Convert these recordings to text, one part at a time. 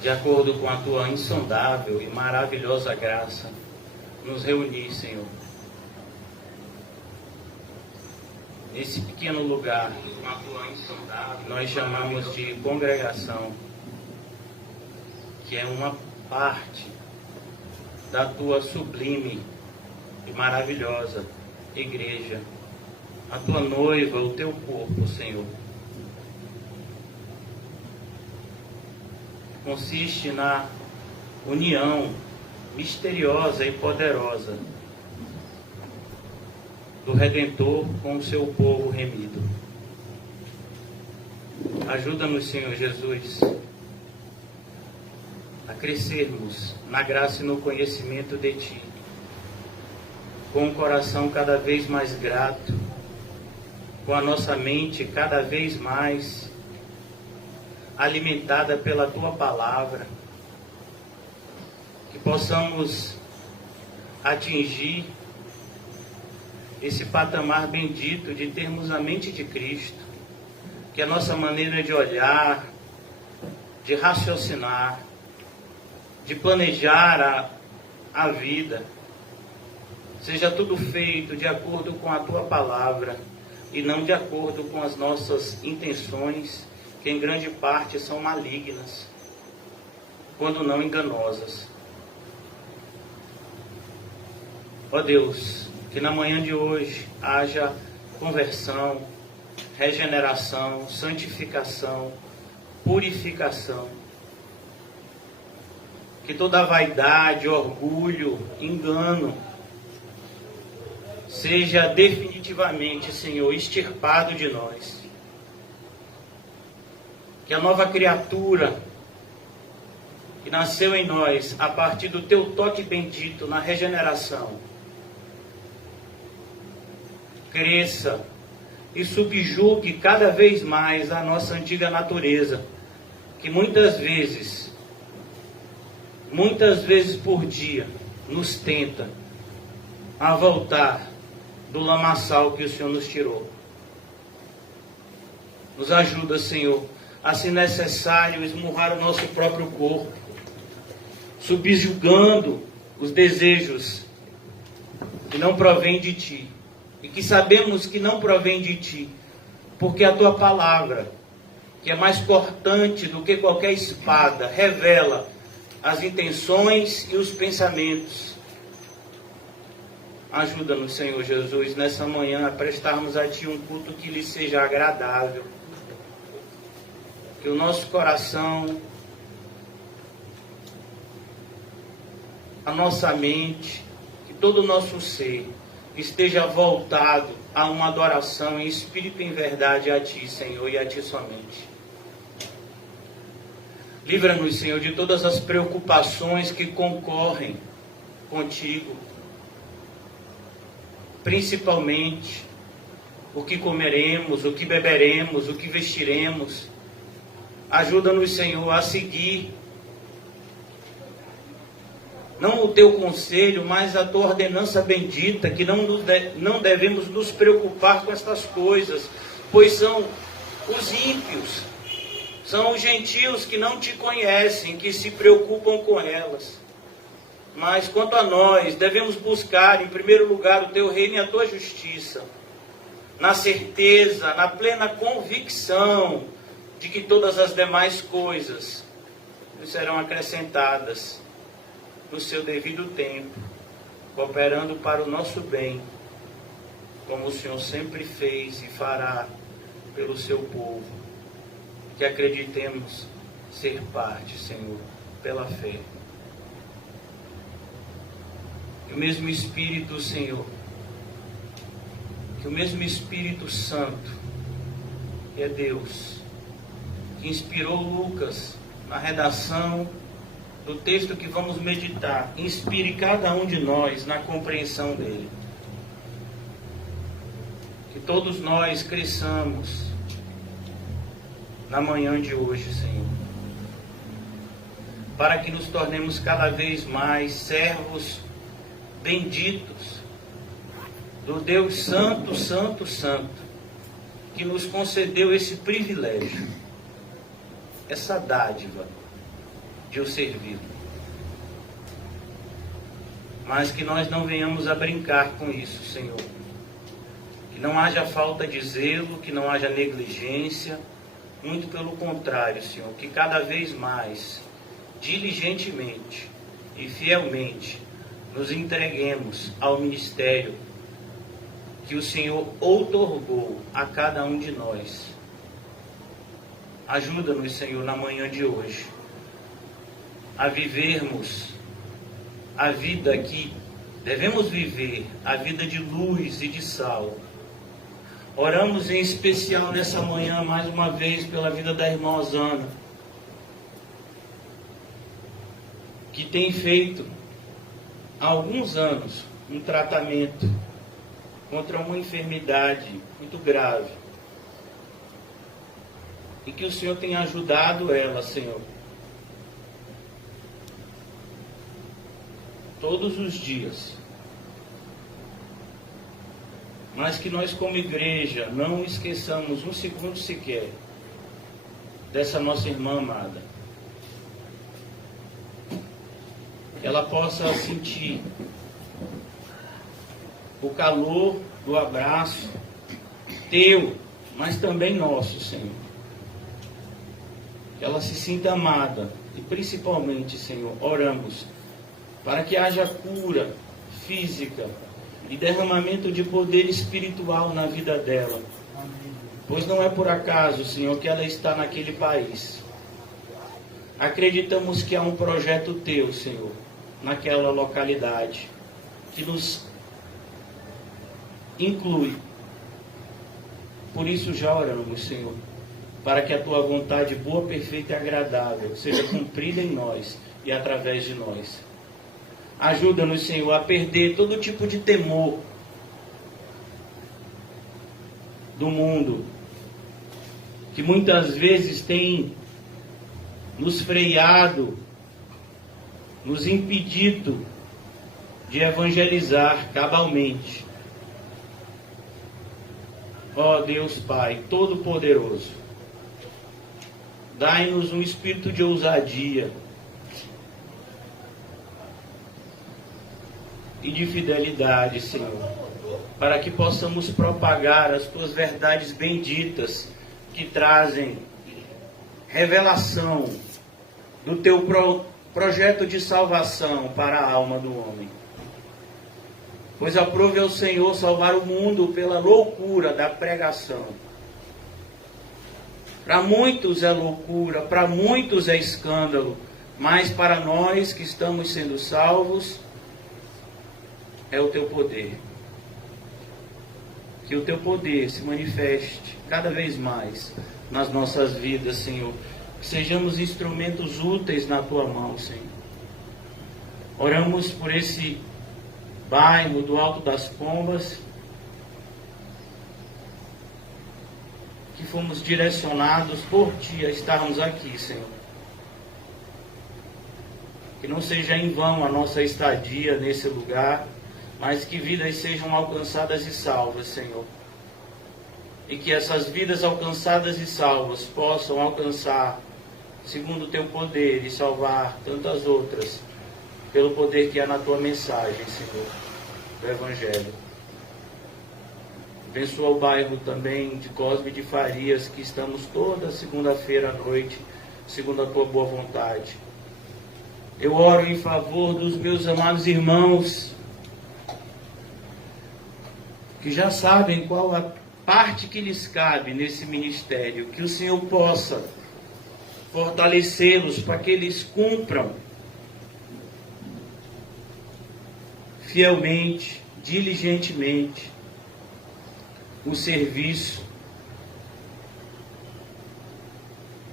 de acordo com a tua insondável e maravilhosa graça, nos reunir, Senhor, nesse pequeno lugar que nós chamamos de congregação, que é uma parte da tua sublime e maravilhosa igreja, a tua noiva, o teu corpo, Senhor. Consiste na união misteriosa e poderosa do Redentor com o seu povo remido. Ajuda-nos, Senhor Jesus, a crescermos na graça e no conhecimento de Ti, com um coração cada vez mais grato, com a nossa mente cada vez mais alimentada pela Tua Palavra, que possamos atingir esse patamar bendito de termos a mente de Cristo, que a nossa maneira de olhar, de raciocinar, de planejar a vida, seja tudo feito de acordo com a Tua Palavra e não de acordo com as nossas intenções, que em grande parte são malignas, quando não enganosas. Ó Deus, que na manhã de hoje haja conversão, regeneração, santificação, purificação. Que toda vaidade, orgulho, engano seja definitivamente, Senhor, extirpado de nós. Que a nova criatura que nasceu em nós a partir do Teu toque bendito na regeneração cresça e subjugue cada vez mais a nossa antiga natureza, que muitas vezes por dia, nos tenta a voltar do lamaçal que o Senhor nos tirou. Nos ajuda, Senhor, a, se necessário, esmurrar o nosso próprio corpo, subjugando os desejos que não provêm de Ti, e que sabemos que não provém de Ti, porque a Tua Palavra, que é mais cortante do que qualquer espada, revela as intenções e os pensamentos. Ajuda-nos, Senhor Jesus, nessa manhã a prestarmos a Ti um culto que lhe seja agradável. Que o nosso coração, a nossa mente, que todo o nosso ser esteja voltado a uma adoração em espírito e em verdade a Ti, Senhor, e a Ti somente. Livra-nos, Senhor, de todas as preocupações que concorrem contigo, principalmente o que comeremos, o que beberemos, o que vestiremos. Ajuda-nos, Senhor, a seguir não o Teu conselho, mas a Tua ordenança bendita, que não devemos nos preocupar com estas coisas, pois são os ímpios, são os gentios que não Te conhecem, que se preocupam com elas. Mas quanto a nós, devemos buscar em primeiro lugar o Teu reino e a Tua justiça, na certeza, na plena convicção de que todas as demais coisas nos serão acrescentadas no seu devido tempo, cooperando para o nosso bem, como o Senhor sempre fez e fará pelo seu povo. Que acreditemos ser parte, Senhor, pela fé. Que o mesmo Espírito, Senhor, que o mesmo Espírito Santo, que é Deus, que inspirou Lucas na redação do texto que vamos meditar, inspire cada um de nós na compreensão dele. Que todos nós cresçamos na manhã de hoje, Senhor, para que nos tornemos cada vez mais servos benditos do Deus Santo, Santo, Santo, que nos concedeu esse privilégio, essa dádiva de o servir. Mas que nós não venhamos a brincar com isso, Senhor. Que não haja falta de zelo, que não haja negligência. Muito pelo contrário, Senhor, que cada vez mais, diligentemente e fielmente, nos entreguemos ao ministério que o Senhor outorgou a cada um de nós. Ajuda-nos, Senhor, na manhã de hoje, a vivermos a vida que devemos viver, a vida de luz e de sal. Oramos em especial nessa manhã, mais uma vez, pela vida da irmã Osana, que tem feito há alguns anos um tratamento contra uma enfermidade muito grave. E que o Senhor tenha ajudado ela, Senhor, todos os dias. Mas que nós, como igreja, não esqueçamos um segundo sequer dessa nossa irmã amada. Ela possa sentir o calor do abraço teu, mas também nosso, Senhor. Que ela se sinta amada e principalmente, Senhor, oramos para que haja cura física e derramamento de poder espiritual na vida dela. Pois não é por acaso, Senhor, que ela está naquele país. Acreditamos que há um projeto teu, Senhor, naquela localidade, que nos inclui. Por isso já oramos, Senhor, para que a tua vontade boa, perfeita e agradável seja cumprida em nós e através de nós. Ajuda-nos, Senhor, a perder todo tipo de temor do mundo, que muitas vezes tem nos freado, nos impedido de evangelizar cabalmente. Ó Deus Pai Todo-Poderoso, dai-nos um espírito de ousadia e de fidelidade, Senhor, para que possamos propagar as tuas verdades benditas que trazem revelação do teu projeto de salvação para a alma do homem. Pois aprove ao Senhor salvar o mundo pela loucura da pregação. Para muitos é loucura, para muitos é escândalo, mas para nós que estamos sendo salvos, é o teu poder. Que o teu poder se manifeste cada vez mais nas nossas vidas, Senhor. Que sejamos instrumentos úteis na tua mão, Senhor. Oramos por esse bairro do Alto das Pombas, que fomos direcionados por ti a estarmos aqui, Senhor. Que não seja em vão a nossa estadia nesse lugar, mas que vidas sejam alcançadas e salvas, Senhor. E que essas vidas alcançadas e salvas possam alcançar, segundo o teu poder, e salvar tantas outras, pelo poder que há na tua mensagem, Senhor, do Evangelho. Abençoa o bairro também de Cosme de Farias, que estamos toda segunda-feira à noite, segundo a tua boa vontade. Eu oro em favor dos meus amados irmãos, que já sabem qual a parte que lhes cabe nesse ministério, que o Senhor possa fortalecê-los para que eles cumpram fielmente, diligentemente, o serviço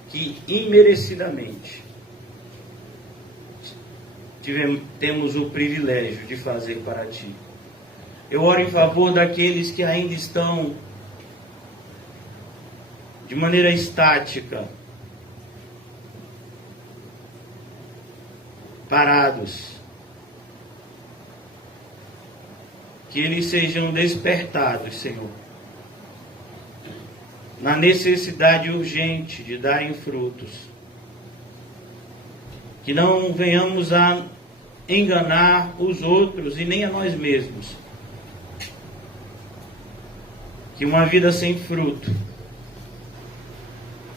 que imerecidamente temos o privilégio de fazer para ti. Eu oro em favor daqueles que ainda estão de maneira estática, parados, que eles sejam despertados, Senhor, na necessidade urgente de darem frutos, que não venhamos a enganar os outros e nem a nós mesmos. Que uma vida sem fruto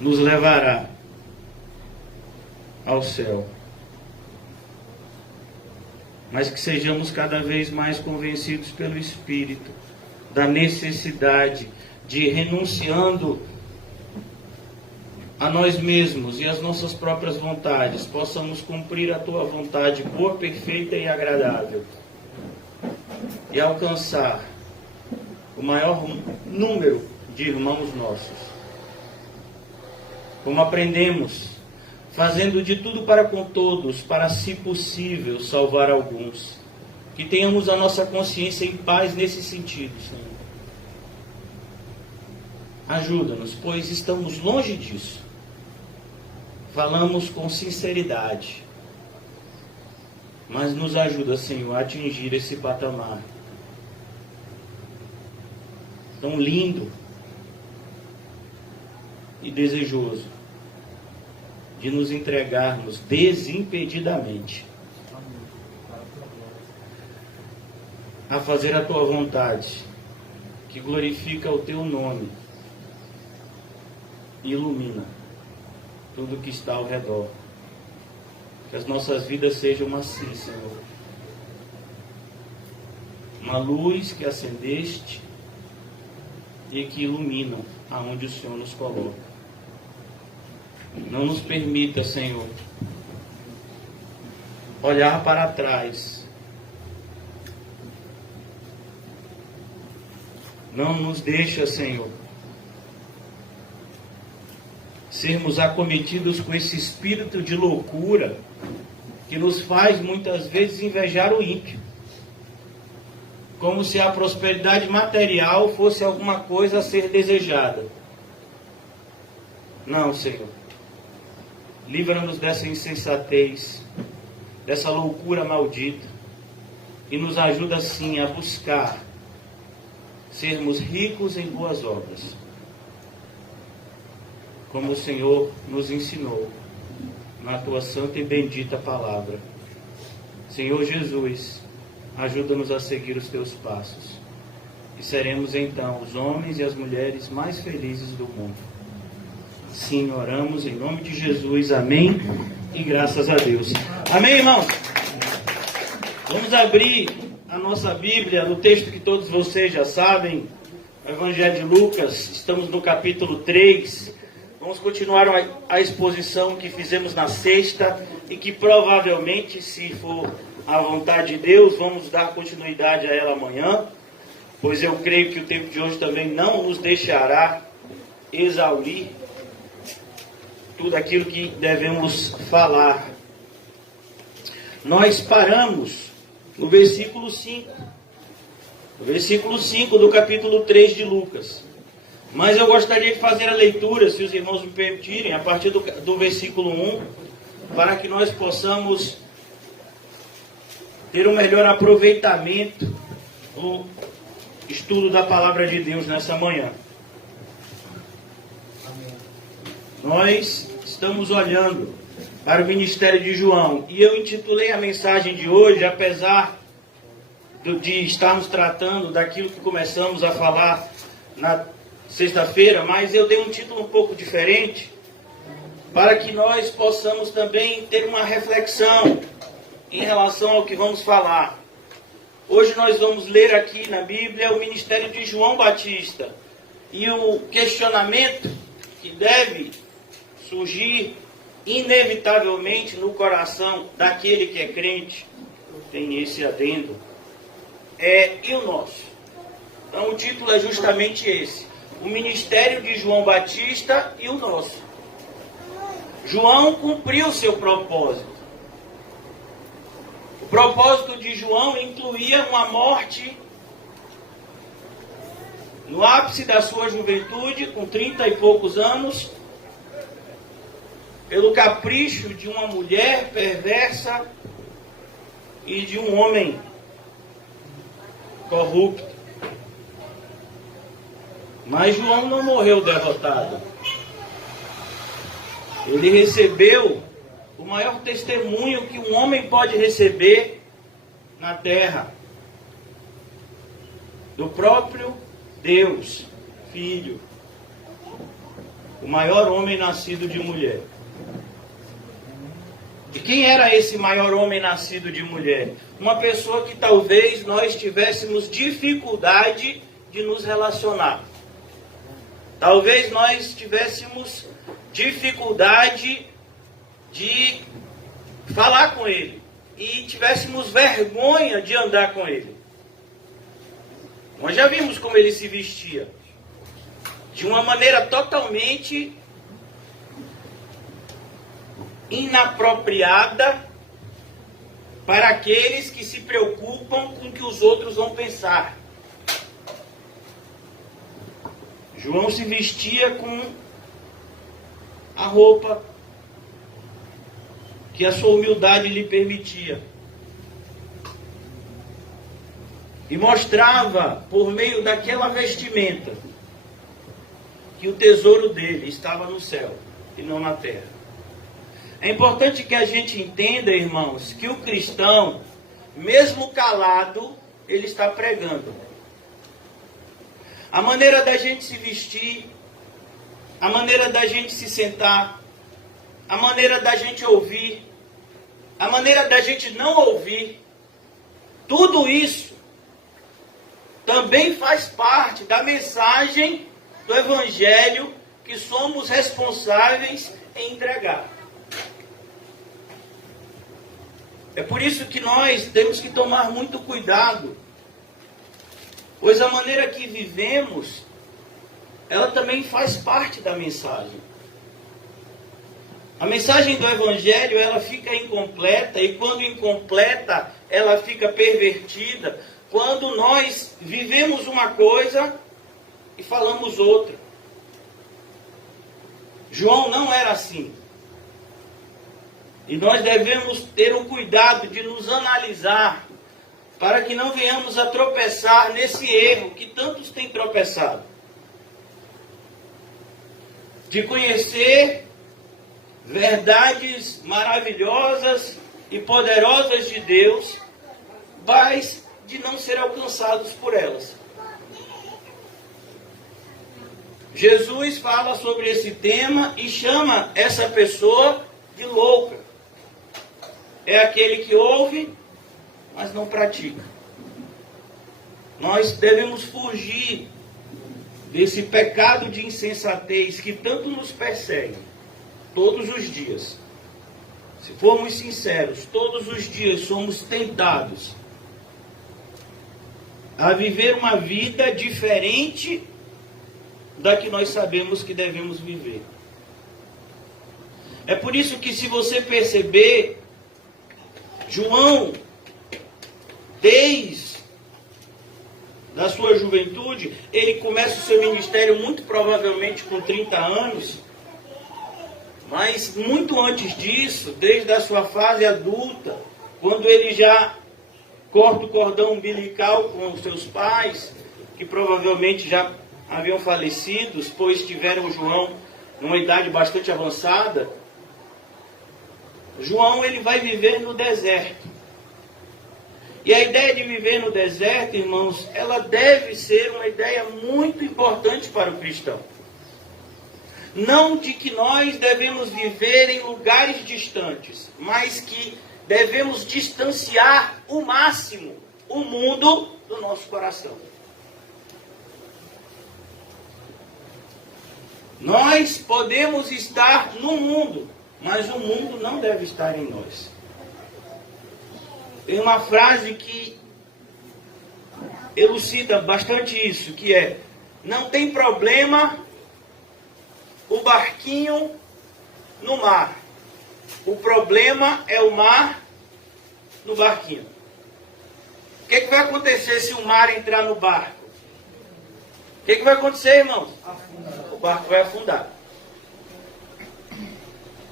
nos levará ao céu. Mas que sejamos cada vez mais convencidos pelo Espírito da necessidade de, renunciando a nós mesmos e as nossas próprias vontades, possamos cumprir a Tua vontade boa, perfeita e agradável, e alcançar o maior número de irmãos nossos. Como aprendemos, fazendo de tudo para com todos, para, se possível, salvar alguns. Que tenhamos a nossa consciência em paz nesse sentido, Senhor. Ajuda-nos, pois estamos longe disso. Falamos com sinceridade, mas nos ajuda, Senhor, a atingir esse patamar tão lindo e desejoso de nos entregarmos desimpedidamente a fazer a Tua vontade, que glorifica o Teu nome e ilumina tudo que está ao redor. Que as nossas vidas sejam assim, Senhor. Uma luz que acendeste e que iluminam aonde o Senhor nos coloca. Não nos permita, Senhor, olhar para trás. Não nos deixa, Senhor, sermos acometidos com esse espírito de loucura que nos faz muitas vezes invejar o ímpio, como se a prosperidade material fosse alguma coisa a ser desejada. Não, Senhor. Livra-nos dessa insensatez, dessa loucura maldita, e nos ajuda sim a buscar sermos ricos em boas obras, como o Senhor nos ensinou na Tua santa e bendita palavra. Senhor Jesus, ajuda-nos a seguir os Teus passos, e seremos então os homens e as mulheres mais felizes do mundo. Sim, oramos em nome de Jesus, amém, e graças a Deus. Amém, irmãos? Vamos abrir a nossa Bíblia no texto que todos vocês já sabem, o Evangelho de Lucas. Estamos no capítulo 3, vamos continuar a exposição que fizemos na sexta, e que provavelmente, se for a vontade de Deus, vamos dar continuidade a ela amanhã, pois eu creio que o tempo de hoje também não nos deixará exaurir tudo aquilo que devemos falar. Nós paramos no versículo 5. No versículo 5 do capítulo 3 de Lucas. Mas eu gostaria de fazer a leitura, se os irmãos me permitirem, a partir do versículo 1, para que nós possamos ter um melhor aproveitamento no estudo da palavra de Deus nessa manhã. Nós estamos olhando para o ministério de João, e eu intitulei a mensagem de hoje, apesar de estarmos tratando daquilo que começamos a falar na sexta-feira, mas eu dei um título um pouco diferente, para que nós possamos também ter uma reflexão em relação ao que vamos falar. Hoje nós vamos ler aqui na Bíblia o ministério de João Batista, e o questionamento que deve surgir inevitavelmente no coração daquele que é crente, tem esse adendo, e o nosso? Então o título é justamente esse: o ministério de João Batista e o nosso. João cumpriu o seu propósito. O propósito de João incluía uma morte no ápice da sua juventude, com 30 e poucos anos, pelo capricho de uma mulher perversa e de um homem corrupto. Mas João não morreu derrotado. Ele recebeu o maior testemunho que um homem pode receber na terra. Do próprio Deus, Filho. O maior homem nascido de mulher. E quem era esse maior homem nascido de mulher? Uma pessoa que talvez nós tivéssemos dificuldade de nos relacionar. Talvez nós tivéssemos dificuldade de falar com ele. E tivéssemos vergonha de andar com ele. Nós já vimos como ele se vestia. De uma maneira totalmente inapropriada para aqueles que se preocupam com o que os outros vão pensar. João se vestia com a roupa que a sua humildade lhe permitia. E mostrava, por meio daquela vestimenta, que o tesouro dele estava no céu e não na terra. É importante que a gente entenda, irmãos, que o cristão, mesmo calado, ele está pregando. A maneira da gente se vestir, a maneira da gente se sentar, a maneira da gente ouvir, a maneira da gente não ouvir, tudo isso também faz parte da mensagem do Evangelho que somos responsáveis em entregar. É por isso que nós temos que tomar muito cuidado, pois a maneira que vivemos, ela também faz parte da mensagem. A mensagem do Evangelho, ela fica incompleta, e quando incompleta, ela fica pervertida, quando nós vivemos uma coisa e falamos outra. João não era assim. E nós devemos ter o cuidado de nos analisar, para que não venhamos a tropeçar nesse erro que tantos têm tropeçado. De conhecer verdades maravilhosas e poderosas de Deus, mas de não ser alcançados por elas. Jesus fala sobre esse tema e chama essa pessoa de louca. É aquele que ouve, mas não pratica. Nós devemos fugir desse pecado de insensatez que tanto nos persegue todos os dias. Se formos sinceros, todos os dias somos tentados a viver uma vida diferente da que nós sabemos que devemos viver. É por isso que, se você perceber, João, desde a sua juventude, ele começa o seu ministério muito provavelmente com 30 anos, mas muito antes disso, desde a sua fase adulta, quando ele já corta o cordão umbilical com os seus pais, que provavelmente já haviam falecido, pois tiveram João numa idade bastante avançada. João, ele vai viver no deserto. E a ideia de viver no deserto, irmãos, ela deve ser uma ideia muito importante para o cristão. Não de que nós devemos viver em lugares distantes, mas que devemos distanciar o máximo o mundo do nosso coração. Nós podemos estar no mundo, mas o mundo não deve estar em nós. Tem uma frase que elucida bastante isso, que é: não tem problema o barquinho no mar. O problema é o mar no barquinho. O que vai acontecer se o mar entrar no barco? O que vai acontecer, irmãos? O barco vai afundar.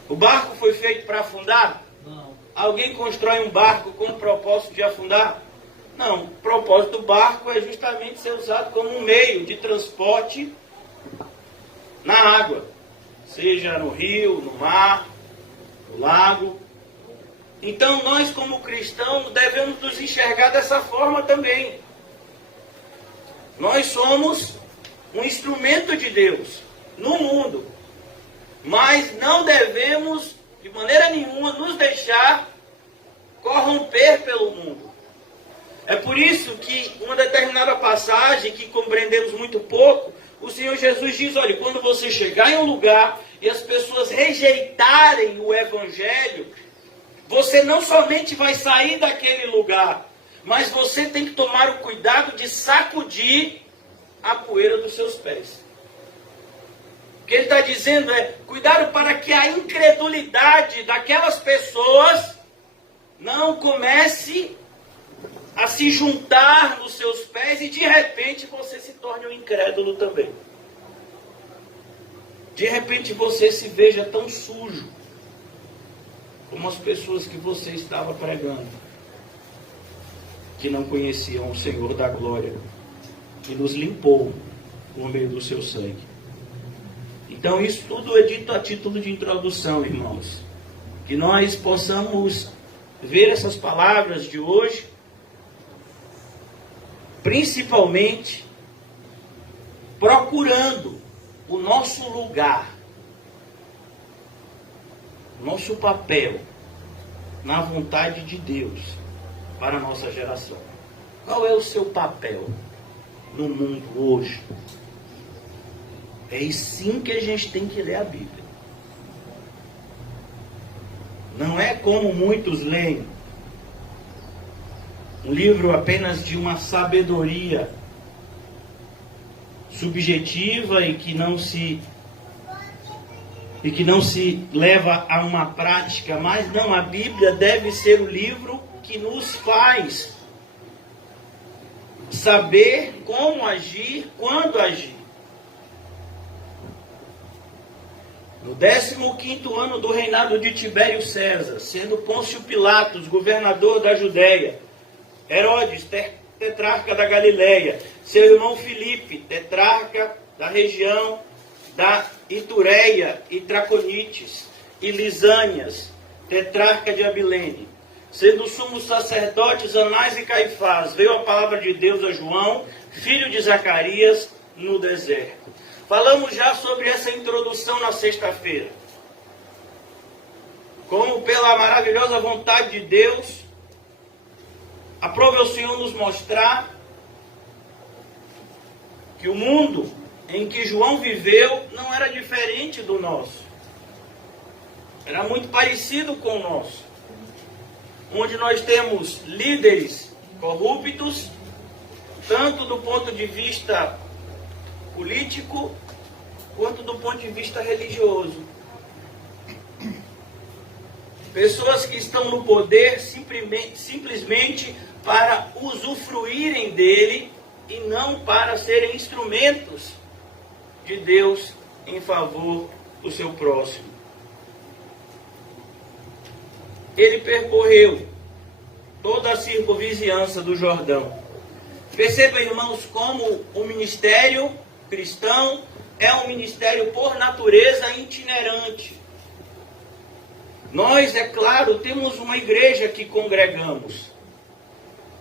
O barco foi feito para afundar? Não. Alguém constrói um barco com o propósito de afundar? Não. O propósito do barco é justamente ser usado como um meio de transporte na água. Seja no rio, no mar. no lago. Então nós, como cristãos, devemos nos enxergar dessa forma também. Nós somos um instrumento de Deus no mundo, mas não devemos, de maneira nenhuma, nos deixar corromper pelo mundo. É por isso que uma determinada passagem, que compreendemos muito pouco, o Senhor Jesus diz, olha, quando você chegar em um lugar e as pessoas rejeitarem o Evangelho, você não somente vai sair daquele lugar, mas você tem que tomar o cuidado de sacudir a poeira dos seus pés. O que ele está dizendo é, cuidado para que a incredulidade daquelas pessoas não comece a se juntar nos seus pés e de repente você se torne um incrédulo também. De repente você se veja tão sujo como as pessoas que você estava pregando, que não conheciam o Senhor da glória, que nos limpou por meio do seu sangue. Então isso tudo é dito a título de introdução, irmãos. Que nós possamos ver essas palavras de hoje, principalmente procurando o nosso lugar, nosso papel na vontade de Deus para a nossa geração. Qual é o seu papel no mundo hoje? É assim que a gente tem que ler a Bíblia. Não é como muitos leem, um livro apenas de uma sabedoria subjetiva e que não se leva a uma prática, mas não, a Bíblia deve ser o livro que nos faz saber como agir, quando agir. No 15º ano do reinado de Tibério César, sendo Pôncio Pilatos governador da Judéia, Herodes, tetrarca da Galileia, seu irmão Filipe, tetrarca da região da Itureia e Traconites, e Lisânias, tetrarca de Abilene, sendo sumos sacerdotes Anás e Caifás, veio a palavra de Deus a João, filho de Zacarias, no deserto. Falamos já sobre essa introdução na sexta-feira. Como pela maravilhosa vontade de Deus, aprove ao Senhor nos mostrar que o mundo em que João viveu não era diferente do nosso. Era muito parecido com o nosso. Onde nós temos líderes corruptos, tanto do ponto de vista político, quanto do ponto de vista religioso. Pessoas que estão no poder simplesmente para usufruírem dele e não para serem instrumentos de Deus em favor do seu próximo. Ele percorreu toda a circunvizinhança do Jordão. Perceba, irmãos, como o ministério cristão é um ministério por natureza itinerante. Nós, é claro, temos uma igreja que congregamos,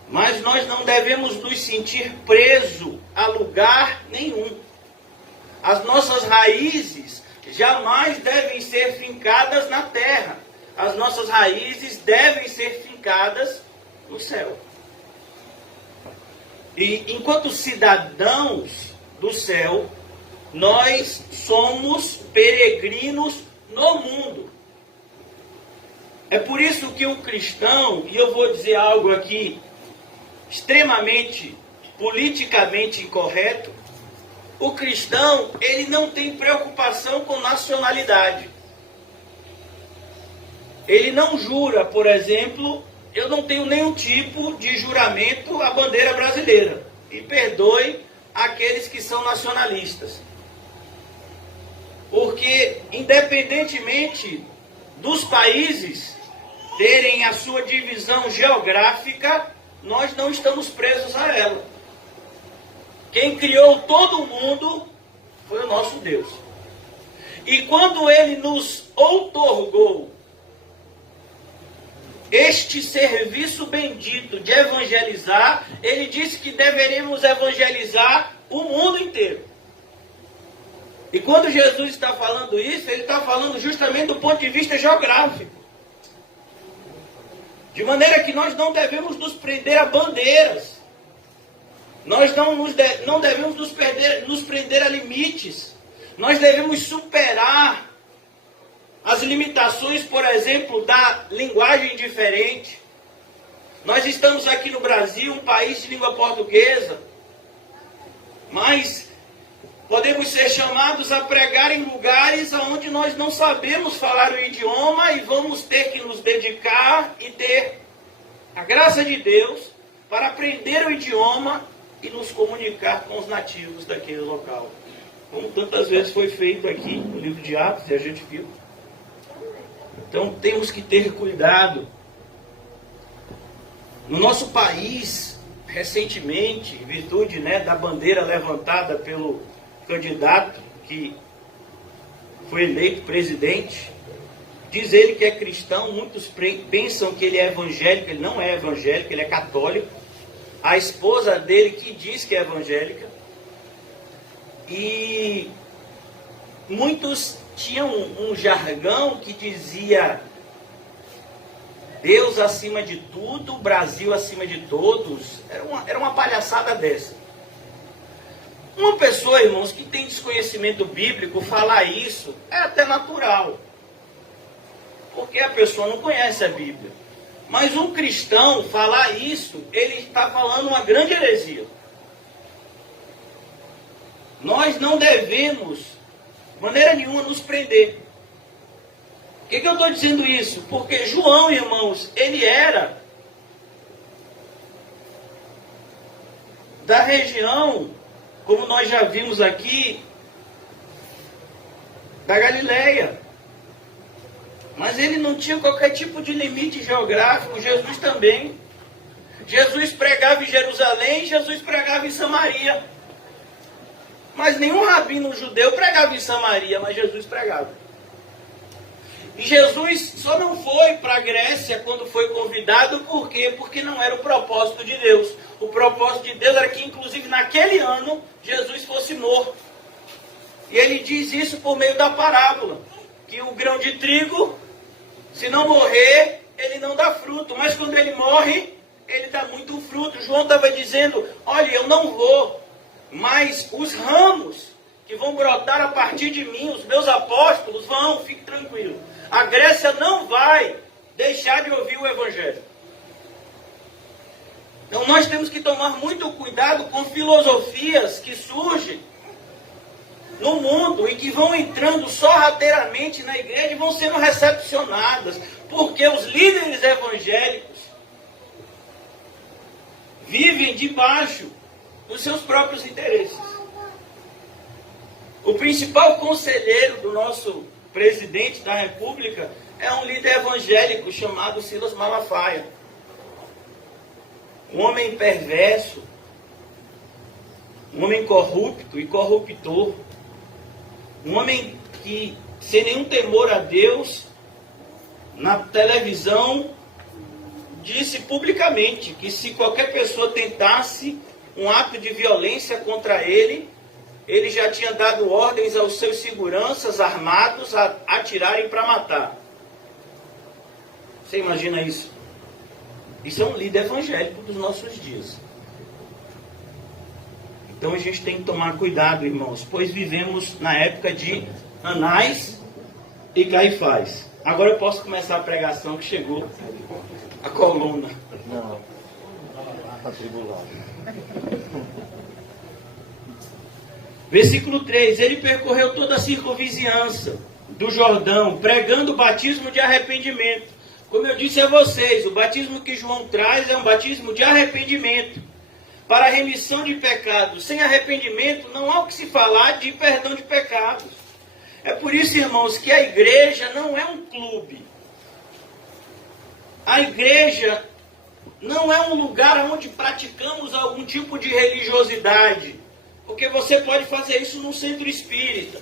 mas nós não devemos nos sentir presos a lugar nenhum. As nossas raízes jamais devem ser fincadas na terra. As nossas raízes devem ser fincadas no céu. E enquanto cidadãos do céu, nós somos peregrinos no mundo. É por isso que o cristão, e eu vou dizer algo aqui extremamente politicamente incorreto, o cristão, ele não tem preocupação com nacionalidade. Ele não jura, por exemplo, eu não tenho nenhum tipo de juramento à bandeira brasileira. E perdoe aqueles que são nacionalistas. Porque, independentemente dos países terem a sua divisão geográfica, nós não estamos presos a ela. Quem criou todo o mundo foi o nosso Deus. E quando Ele nos outorgou este serviço bendito de evangelizar, ele disse que deveríamos evangelizar o mundo inteiro. E quando Jesus está falando isso, ele está falando justamente do ponto de vista geográfico. De maneira que nós não devemos nos prender a bandeiras. Nós não devemos nos prender a limites. Nós devemos superar as limitações, por exemplo, da linguagem diferente. Nós estamos aqui no Brasil, um país de língua portuguesa, mas podemos ser chamados a pregar em lugares onde nós não sabemos falar o idioma e vamos ter que nos dedicar e ter a graça de Deus para aprender o idioma e nos comunicar com os nativos daquele local. Como tantas vezes foi feito aqui no livro de Atos, e a gente viu. Então temos que ter cuidado. No nosso país, recentemente, em virtude da bandeira levantada pelo candidato que foi eleito presidente, diz ele que é cristão, muitos pensam que ele é evangélico, ele não é evangélico, ele é católico. A esposa dele que diz que é evangélica. E muitos tinham um jargão que dizia Deus acima de tudo, Brasil acima de todos. Era uma palhaçada dessa. Uma pessoa, irmãos, que tem desconhecimento bíblico, falar isso é até natural. Porque a pessoa não conhece a Bíblia. Mas um cristão falar isso, ele está falando uma grande heresia. Nós não devemos, de maneira nenhuma, nos prender. Por que eu estou dizendo isso? Porque João, irmãos, ele era da região, como nós já vimos aqui, da Galileia. Mas ele não tinha qualquer tipo de limite geográfico, Jesus também. Jesus pregava em Jerusalém, Jesus pregava em Samaria. Mas nenhum rabino judeu pregava em Samaria, mas Jesus pregava. E Jesus só não foi para a Grécia quando foi convidado, por quê? Porque não era o propósito de Deus. O propósito de Deus era que, inclusive, naquele ano, Jesus fosse morto. E ele diz isso por meio da parábola, que o grão de trigo, se não morrer, ele não dá fruto. Mas quando ele morre, ele dá muito fruto. João estava dizendo, olha, eu não vou, mas os ramos que vão brotar a partir de mim, os meus apóstolos, vão, fique tranquilo. A Grécia não vai deixar de ouvir o Evangelho. Então nós temos que tomar muito cuidado com filosofias que surgem no mundo e que vão entrando sorrateiramente na igreja e vão sendo recepcionadas, porque os líderes evangélicos vivem debaixo dos seus próprios interesses. O principal conselheiro do nosso presidente da República é um líder evangélico chamado Silas Malafaia. Um homem perverso, um homem corrupto e corruptor. Um homem que, sem nenhum temor a Deus, na televisão, disse publicamente que se qualquer pessoa tentasse um ato de violência contra ele, ele já tinha dado ordens aos seus seguranças armados a atirarem para matar. Você imagina isso? Isso é um líder evangélico dos nossos dias. Então a gente tem que tomar cuidado, irmãos, pois vivemos na época de Anás e Caifás. Agora eu posso começar a pregação que chegou a coluna. Não, está tribulado. Versículo 3. Ele percorreu toda a circunvizinhança do Jordão, pregando o batismo de arrependimento. Como eu disse a vocês, o batismo que João traz é um batismo de arrependimento, para a remissão de pecados. Sem arrependimento não há o que se falar de perdão de pecados. É por isso, irmãos, que a igreja não é um clube. A igreja não é um lugar onde praticamos algum tipo de religiosidade. Porque você pode fazer isso num centro espírita.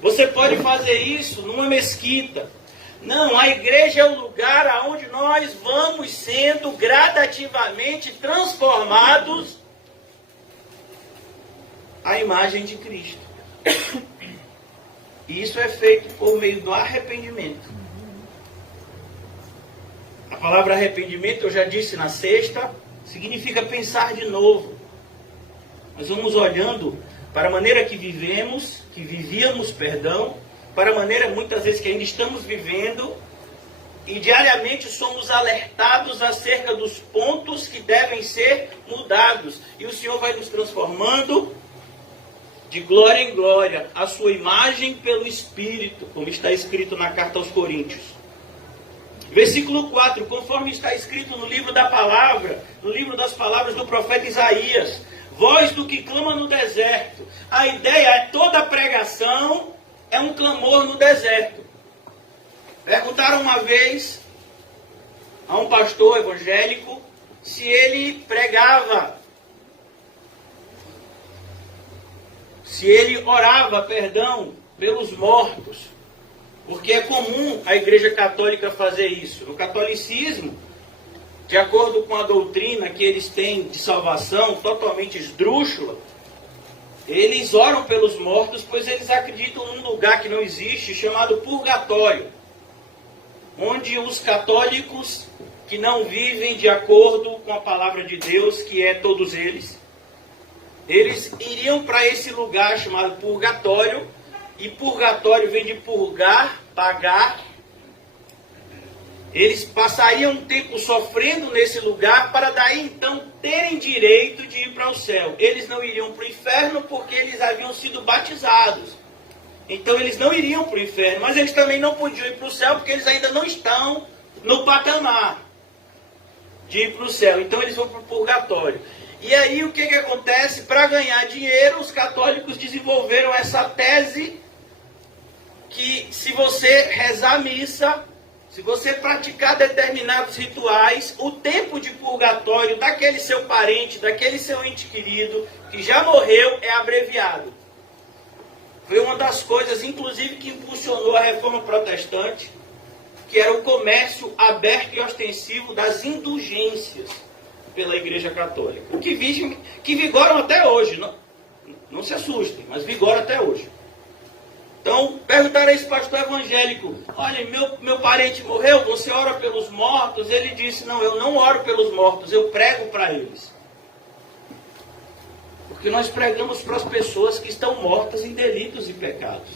Você pode fazer isso numa mesquita. Não, a igreja é o lugar aonde nós vamos sendo gradativamente transformados à imagem de Cristo. E isso é feito por meio do arrependimento. A palavra arrependimento, eu já disse na sexta, significa pensar de novo. Nós vamos olhando para a maneira que vivíamos, para a maneira muitas vezes que ainda estamos vivendo, e diariamente somos alertados acerca dos pontos que devem ser mudados. E o Senhor vai nos transformando de glória em glória, a sua imagem pelo Espírito, como está escrito na carta aos Coríntios. Versículo 4, conforme está escrito no livro da palavra, no livro das palavras do profeta Isaías: voz do que clama no deserto. A ideia é toda pregação é um clamor no deserto. Perguntaram uma vez a um pastor evangélico se ele pregava, se ele orava, pelos mortos. Porque é comum a Igreja Católica fazer isso. No catolicismo, de acordo com a doutrina que eles têm de salvação, totalmente esdrúxula, eles oram pelos mortos, pois eles acreditam num lugar que não existe, chamado purgatório, onde os católicos que não vivem de acordo com a palavra de Deus, que é todos eles iriam para esse lugar chamado purgatório, e purgatório vem de purgar, pagar. Eles passariam um tempo sofrendo nesse lugar para daí então terem direito de ir para o céu. Eles não iriam para o inferno porque eles haviam sido batizados. Então eles não iriam para o inferno, mas eles também não podiam ir para o céu porque eles ainda não estão no patamar de ir para o céu. Então eles vão para o purgatório. E aí o que acontece? Para ganhar dinheiro, os católicos desenvolveram essa tese que se você rezar a missa, se você praticar determinados rituais, o tempo de purgatório daquele seu parente, daquele seu ente querido, que já morreu, é abreviado. Foi uma das coisas, inclusive, que impulsionou a reforma protestante, que era o comércio aberto e ostensivo das indulgências pela Igreja Católica, que vigoram até hoje. Não se assustem, mas vigoram até hoje. Então, perguntaram a esse pastor evangélico: olha, meu parente morreu, você ora pelos mortos? Ele disse: não, eu não oro pelos mortos, eu prego para eles. Porque nós pregamos para as pessoas que estão mortas em delitos e pecados.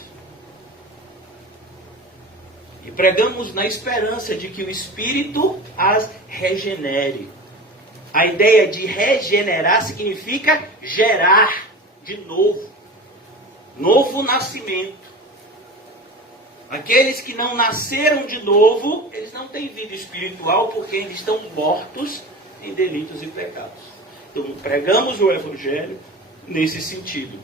E pregamos na esperança de que o Espírito as regenere. A ideia de regenerar significa gerar de novo. Novo nascimento. Aqueles que não nasceram de novo, eles não têm vida espiritual porque eles estão mortos em delitos e pecados. Então, pregamos o Evangelho nesse sentido,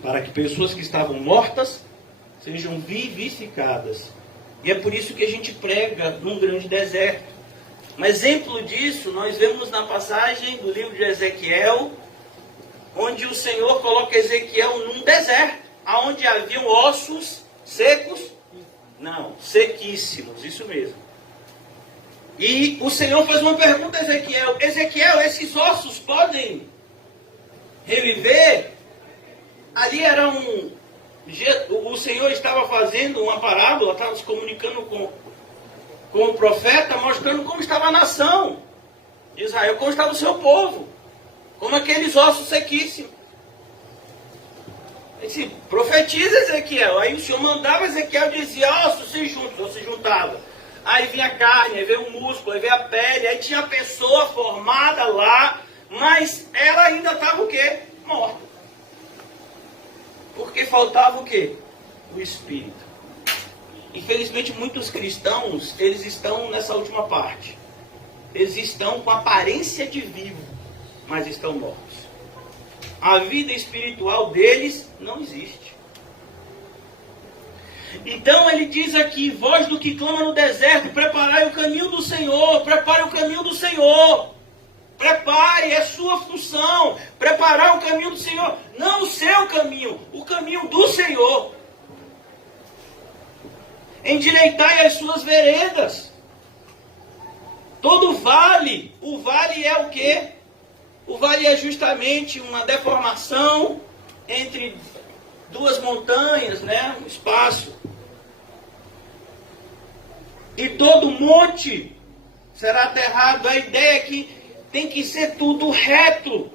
para que pessoas que estavam mortas sejam vivificadas. E é por isso que a gente prega num grande deserto. Um exemplo disso nós vemos na passagem do livro de Ezequiel, onde o Senhor coloca Ezequiel num deserto, onde haviam ossos secos? Não, sequíssimos, isso mesmo. E o Senhor faz uma pergunta a Ezequiel: Ezequiel, esses ossos podem reviver? Ali era o Senhor estava fazendo uma parábola, estava se comunicando com o profeta, mostrando como estava a nação de Israel, como estava o seu povo, como aqueles ossos sequíssimos. Ele disse: profetiza, Ezequiel. Aí o Senhor mandava, Ezequiel dizia: ossos se juntam, ou se juntava. Aí vinha a carne, aí veio o músculo, aí veio a pele, aí tinha a pessoa formada lá, mas ela ainda estava o quê? Morta. Porque faltava o quê? O Espírito. Infelizmente, muitos cristãos, eles estão nessa última parte. Eles estão com aparência de vivo, mas estão mortos. A vida espiritual deles não existe. Então ele diz aqui: voz do que clama no deserto, preparai o caminho do Senhor. Prepare o caminho do Senhor. Prepare, é sua função. Preparar o caminho do Senhor. Não o seu caminho, o caminho do Senhor. endireitai as suas veredas. Todo vale, o vale é o quê? O vale é justamente uma deformação entre duas montanhas, né? Um espaço. E todo monte será aterrado. A ideia é que tem que ser tudo reto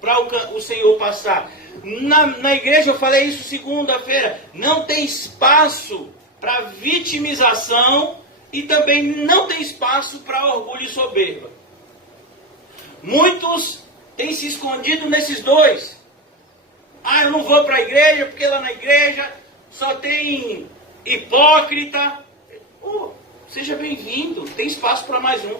para o Senhor passar. Na igreja eu falei isso segunda-feira. Não tem espaço para vitimização e também não tem espaço para orgulho e soberba. Muitos têm se escondido nesses dois. Ah, eu não vou para a igreja porque lá na igreja só tem hipócrita. Seja bem-vindo, tem espaço para mais um.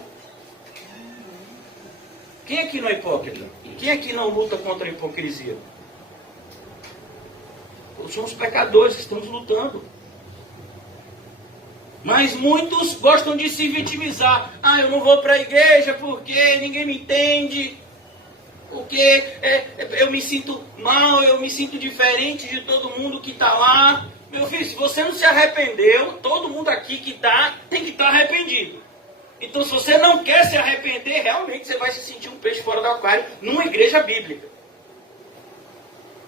Quem aqui não é hipócrita? Quem aqui não luta contra a hipocrisia? Todos somos pecadores que estamos lutando. Mas muitos gostam de se vitimizar. Ah, eu não vou para a igreja porque ninguém me entende. Porque eu me sinto mal, eu me sinto diferente de todo mundo que está lá. Meu filho, se você não se arrependeu, todo mundo aqui que está, tem que estar arrependido. Então, se você não quer se arrepender, realmente você vai se sentir um peixe fora do aquário numa igreja bíblica.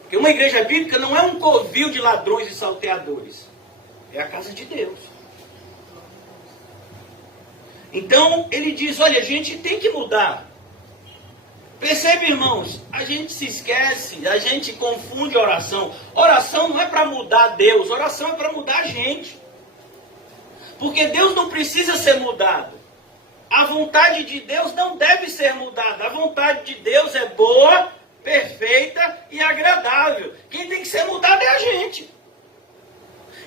Porque uma igreja bíblica não é um covil de ladrões e salteadores. É a casa de Deus. Então, ele diz, olha, a gente tem que mudar. Percebe, irmãos? A gente se esquece, a gente confunde oração. Oração não é para mudar Deus, oração é para mudar a gente. Porque Deus não precisa ser mudado. A vontade de Deus não deve ser mudada. A vontade de Deus é boa, perfeita e agradável. Quem tem que ser mudado é a gente.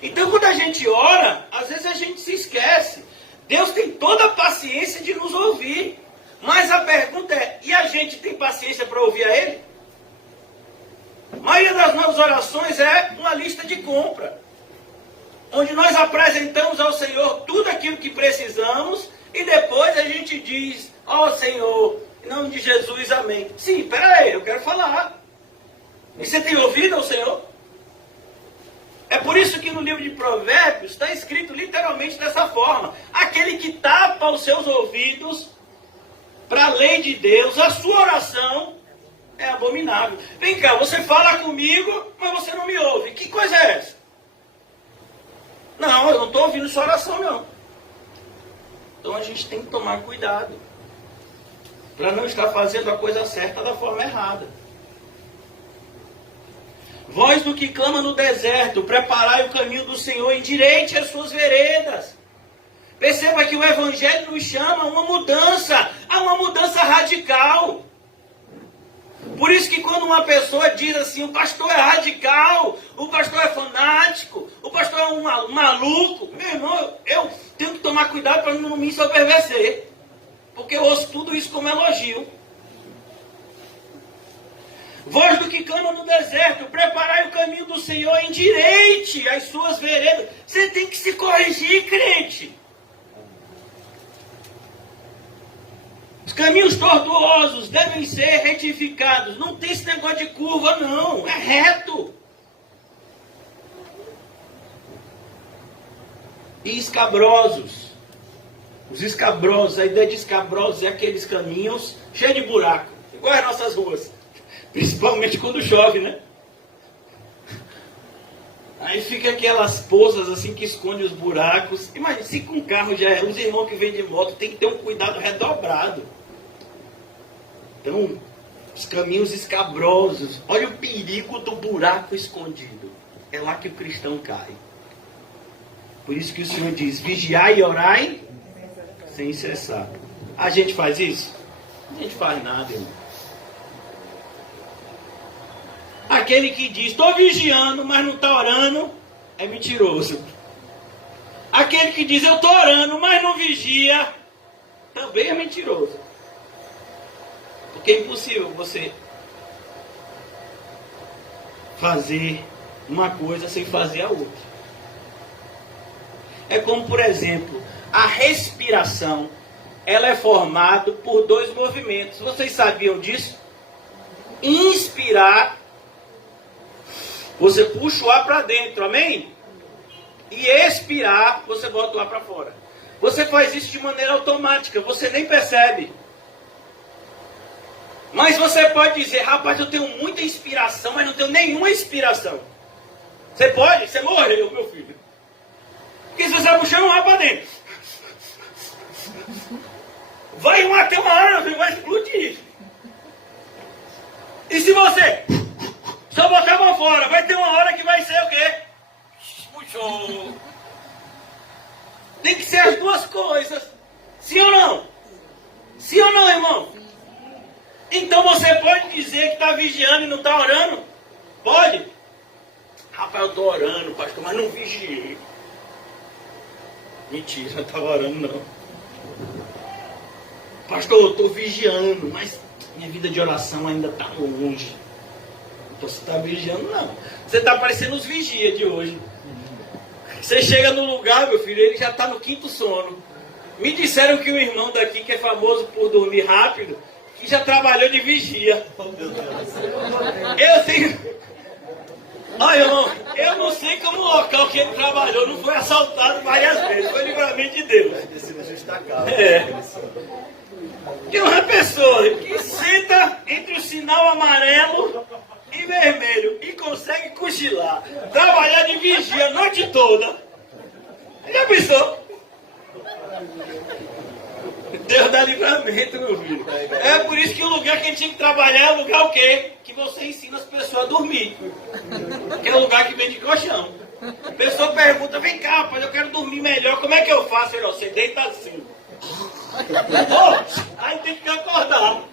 Então, quando a gente ora, às vezes a gente se esquece. Deus tem toda a paciência de nos ouvir. Mas a pergunta é, e a gente tem paciência para ouvir a Ele? A maioria das nossas orações é uma lista de compra, onde nós apresentamos ao Senhor tudo aquilo que precisamos e depois a gente diz, ó Senhor, em nome de Jesus, amém. Sim, peraí, eu quero falar. E você tem ouvido ao Senhor? É por isso que no livro de Provérbios está escrito literalmente dessa forma. Aquele que tapa os seus ouvidos para a lei de Deus, a sua oração é abominável. Vem cá, você fala comigo, mas você não me ouve. Que coisa é essa? Não, eu não estou ouvindo sua oração, não. Então a gente tem que tomar cuidado para não estar fazendo a coisa certa da forma errada. Voz do que clama no deserto, preparai o caminho do Senhor, endireite as suas veredas. Perceba que o Evangelho nos chama a uma mudança radical. Por isso que quando uma pessoa diz assim, o pastor é radical, o pastor é fanático, o pastor é um maluco, meu irmão, eu tenho que tomar cuidado para não me ensoberbecer. Porque eu ouço tudo isso como elogio. Voz do que clama no deserto, preparai o caminho do Senhor, endireite as suas veredas. Você tem que se corrigir, crente. Os caminhos tortuosos devem ser retificados. Não tem esse negócio de curva, não. É reto. E escabrosos. Os escabrosos, a ideia de escabrosos é aqueles caminhos cheios de buraco. Igual as nossas ruas. Principalmente quando chove, né? Aí fica aquelas poças assim que escondem os buracos. Imagina, se com carro já é, os irmãos que vêm de moto tem que ter um cuidado redobrado. Então, os caminhos escabrosos. Olha o perigo do buraco escondido. É lá que o cristão cai. Por isso que o Senhor diz, vigiai e orai sem cessar. A gente faz isso? A gente faz nada, irmão. Aquele que diz, estou vigiando, mas não está orando, é mentiroso. Aquele que diz, eu estou orando, mas não vigia, também é mentiroso. Porque é impossível você fazer uma coisa sem fazer a outra. É como, por exemplo, a respiração, ela é formada por dois movimentos. Vocês sabiam disso? Inspirar, você puxa o ar para dentro, amém? e expirar, você bota o ar para fora. Você faz isso de maneira automática, você nem percebe. Mas você pode dizer, rapaz, eu tenho muita inspiração, mas não tenho nenhuma expiração. Você pode? Você morreu, meu filho. Porque se você está puxando o ar para dentro, vai ter uma hora, filho, vai explodir. E se você só botar a mão fora, vai ter uma hora que vai ser o quê? Puxou. Tem que ser as duas coisas. Sim ou não? Sim ou não, irmão? Então você pode dizer que está vigiando e não está orando? Pode? Rapaz, eu estou orando, pastor, mas não vigiei. Mentira, não estava orando não. Pastor, eu estou vigiando, mas minha vida de oração ainda está longe. Então você está vigiando, não. Você está parecendo os vigias de hoje. Você chega no lugar, meu filho, ele já está no 5º sono. Me disseram que o irmão daqui, que é famoso por dormir rápido, que já trabalhou de vigia. Eu tenho... Olha, irmão, eu não sei como o local que ele trabalhou não foi assaltado várias vezes. Foi livramento de Deus. Tem uma pessoa que senta entre o sinal amarelo e vermelho e consegue cochilar, trabalhar de vigia a noite toda. Já pensou? Deus dá livramento, meu filho. É por isso que o lugar que a gente tinha que trabalhar é o lugar o quê? Que você ensina as pessoas a dormir. Que é o lugar que vende colchão. A pessoa pergunta, vem cá, rapaz, eu quero dormir melhor, como é que eu faço? Você deita assim. Oh, aí tem que acordar.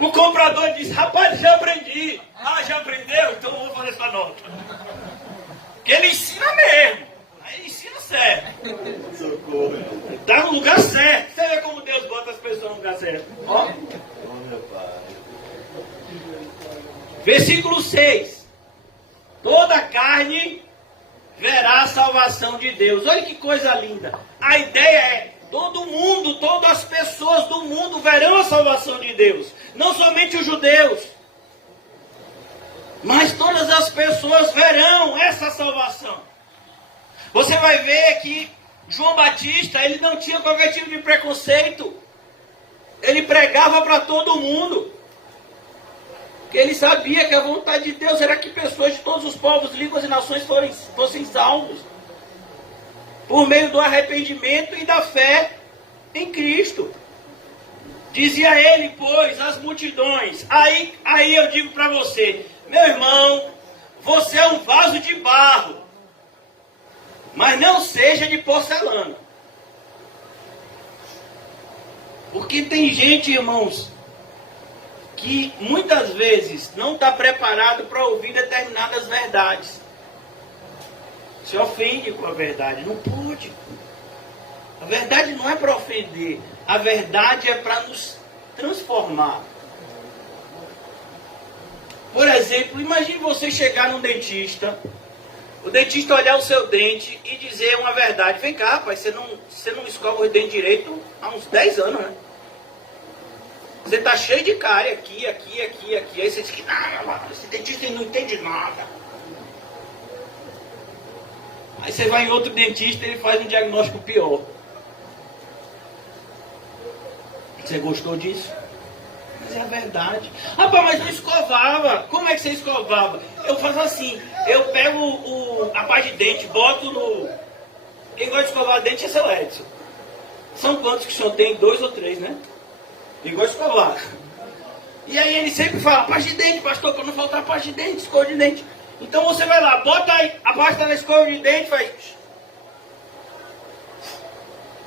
O comprador diz, rapaz, já aprendi. Ah, já aprendeu? Então eu vou fazer essa nota. Porque ele ensina mesmo. Aí ele ensina certo. Está no lugar certo. Você vê como Deus bota as pessoas no lugar certo. Ó. Versículo 6. Toda carne verá a salvação de Deus. Olha que coisa linda. A ideia é, todo mundo, todas as pessoas do mundo verão a salvação de Deus. Não somente os judeus. Mas todas as pessoas verão essa salvação. Você vai ver que João Batista, ele não tinha qualquer tipo de preconceito. Ele pregava para todo mundo. Porque ele sabia que a vontade de Deus era que pessoas de todos os povos, línguas e nações fossem salvos. Por meio do arrependimento e da fé em Cristo. Dizia ele, pois, às multidões. Aí eu digo para você, meu irmão, você é um vaso de barro, mas não seja de porcelana. Porque tem gente, irmãos, que muitas vezes não está preparado para ouvir determinadas verdades. Se ofende com a verdade. Não pode. A verdade não é para ofender. A verdade é para nos transformar. Por exemplo, imagine você chegar num dentista, o dentista olhar o seu dente e dizer uma verdade. Vem cá, rapaz, você não escova o dente direito há uns 10 anos, né? Você está cheio de cárie aqui. Aí você diz que esse dentista não entende nada. Aí você vai em outro dentista e ele faz um diagnóstico pior. Você gostou disso? Mas é a verdade. Rapaz, mas eu escovava. Como é que você escovava? Eu faço assim. Eu pego a pasta de dente, boto no... Quem gosta de escovar dente é seu Edson. São quantos que o senhor tem? 2 ou 3, né? Quem gosta de escovar. E aí ele sempre fala, pasta de dente, pastor, para não faltar pasta de dente, escova de dente. Então você vai lá, bota aí a pasta na escova de dente e faz...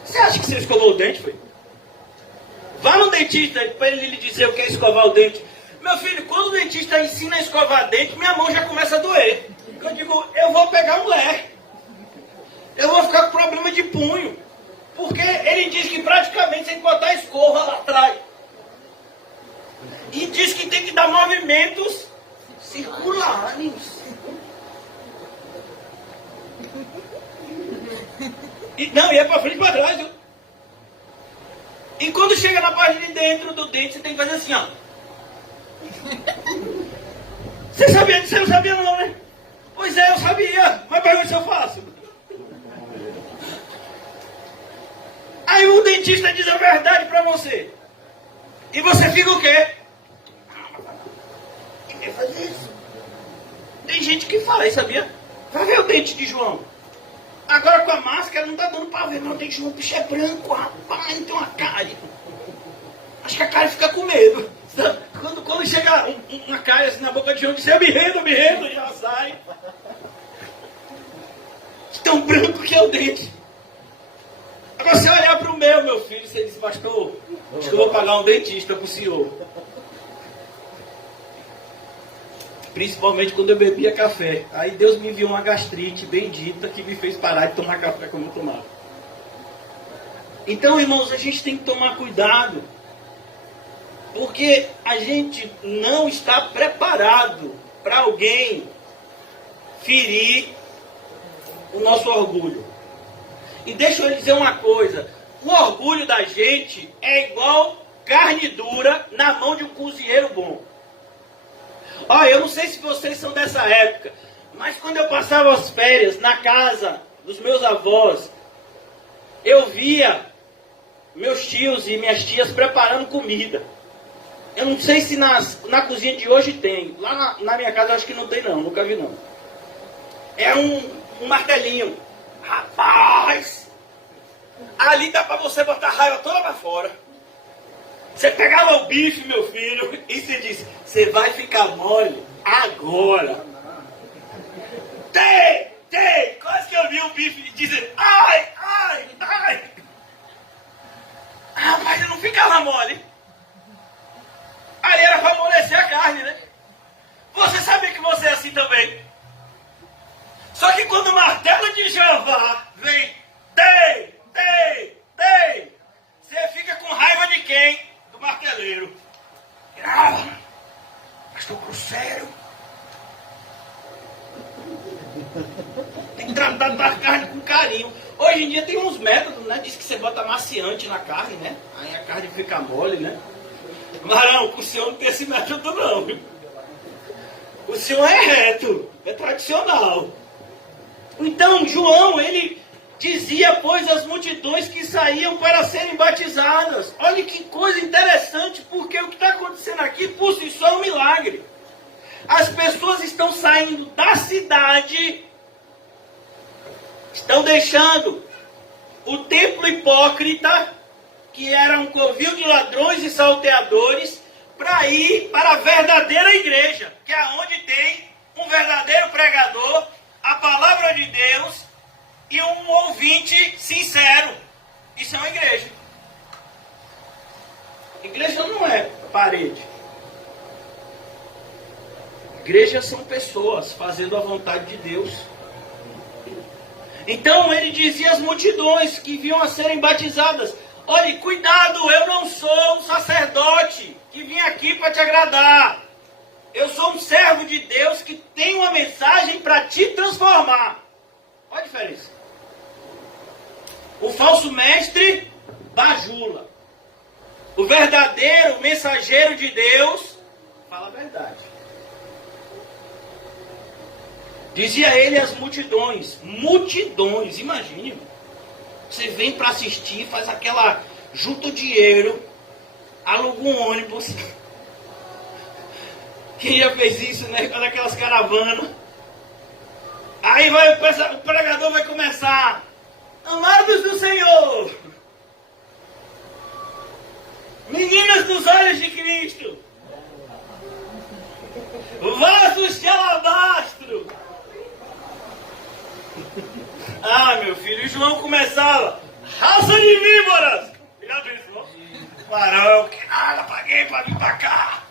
Você acha que você escovou o dente, filho? Vá no dentista para ele lhe dizer o que é escovar o dente. Meu filho, quando o dentista ensina a escovar dente, minha mão já começa a doer. Eu digo, eu vou pegar um leque. Eu vou ficar com problema de punho. Porque ele diz que praticamente você tem que botar a escova lá atrás. E diz que tem que dar movimentos circulares. E é para frente e para trás, viu? E quando chega na parte de dentro do dente, você tem que fazer assim, ó. Você não sabia não, né? Pois é, eu sabia. Mas pergunta se eu faço. dentista diz a verdade para você. E você fica o quê? Ninguém faz isso. Tem gente que faz, sabia? Vai ver o dente de João. Agora com a máscara não tá dando para ver, mas o dente de João, o bicho é branco, rapaz, não tem uma cárie. Acho que a cárie fica com medo. Quando chega uma cárie assim na boca de João, diz, eu me rendo, já sai. Tão branco que é o dente. Agora você olhar para o meu filho, você diz, pastor, acho que eu vou pagar um dentista pro senhor. Principalmente quando eu bebia café. Aí Deus me enviou uma gastrite bendita que me fez parar de tomar café como eu tomava. Então, irmãos, a gente tem que tomar cuidado. Porque a gente não está preparado para alguém ferir o nosso orgulho. E deixa eu dizer uma coisa. O orgulho da gente é igual carne dura na mão de um cozinheiro bom. Olha, eu não sei se vocês são dessa época, mas quando eu passava as férias na casa dos meus avós, eu via meus tios e minhas tias preparando comida. Eu não sei se na cozinha de hoje tem. Lá na minha casa eu acho que não tem não, nunca vi não. É um martelinho. Rapaz! Ali dá pra você botar a raiva toda pra fora. Você pegava o bife, meu filho, e você disse, você vai ficar mole agora. Tem! Quase que eu vi o bife dizer, ai! Rapaz, eu não ficava mole. Ali era pra amolecer a carne, né? Você sabia que você é assim também. Só que quando o martelo de Jeová vem, tem! Você fica com raiva de quem? Do marteleiro. Pastor grosseiro. Tem que tratar da carne com carinho. Hoje em dia tem uns métodos, né? Diz que você bota amaciante na carne, né? Aí a carne fica mole, né? Mas não, o senhor não tem esse método não. O senhor é reto, é tradicional. Então João, ele dizia, pois, as multidões que saíam para serem batizadas. Olha que coisa interessante, porque o que está acontecendo aqui, por si só, é um milagre. As pessoas estão saindo da cidade, estão deixando o templo hipócrita, que era um covil de ladrões e salteadores, para ir para a verdadeira igreja, que é onde tem um verdadeiro pregador, a palavra de Deus e um ouvinte sincero. Isso é uma igreja. Igreja não é parede. Igrejas são pessoas fazendo a vontade de Deus. Então ele dizia às multidões que vinham a serem batizadas, olhe, cuidado, eu não sou um sacerdote que vim aqui para te agradar. Eu sou um servo de Deus que tem uma mensagem para te transformar. Olha a diferença. O falso mestre bajula. O verdadeiro mensageiro de Deus fala a verdade. Dizia ele às multidões. Multidões, imagine. Você vem para assistir, faz aquela... junta o dinheiro, aluga um ônibus. Quem já fez isso, né? Naquelas caravanas. Aí o pregador vai começar. Amados do Senhor, meninas dos olhos de Cristo, vasos de alabastro. Meu filho, e João começava, raça de víboras. Já viu isso, não? Varão, que nada, paguei para vir para cá.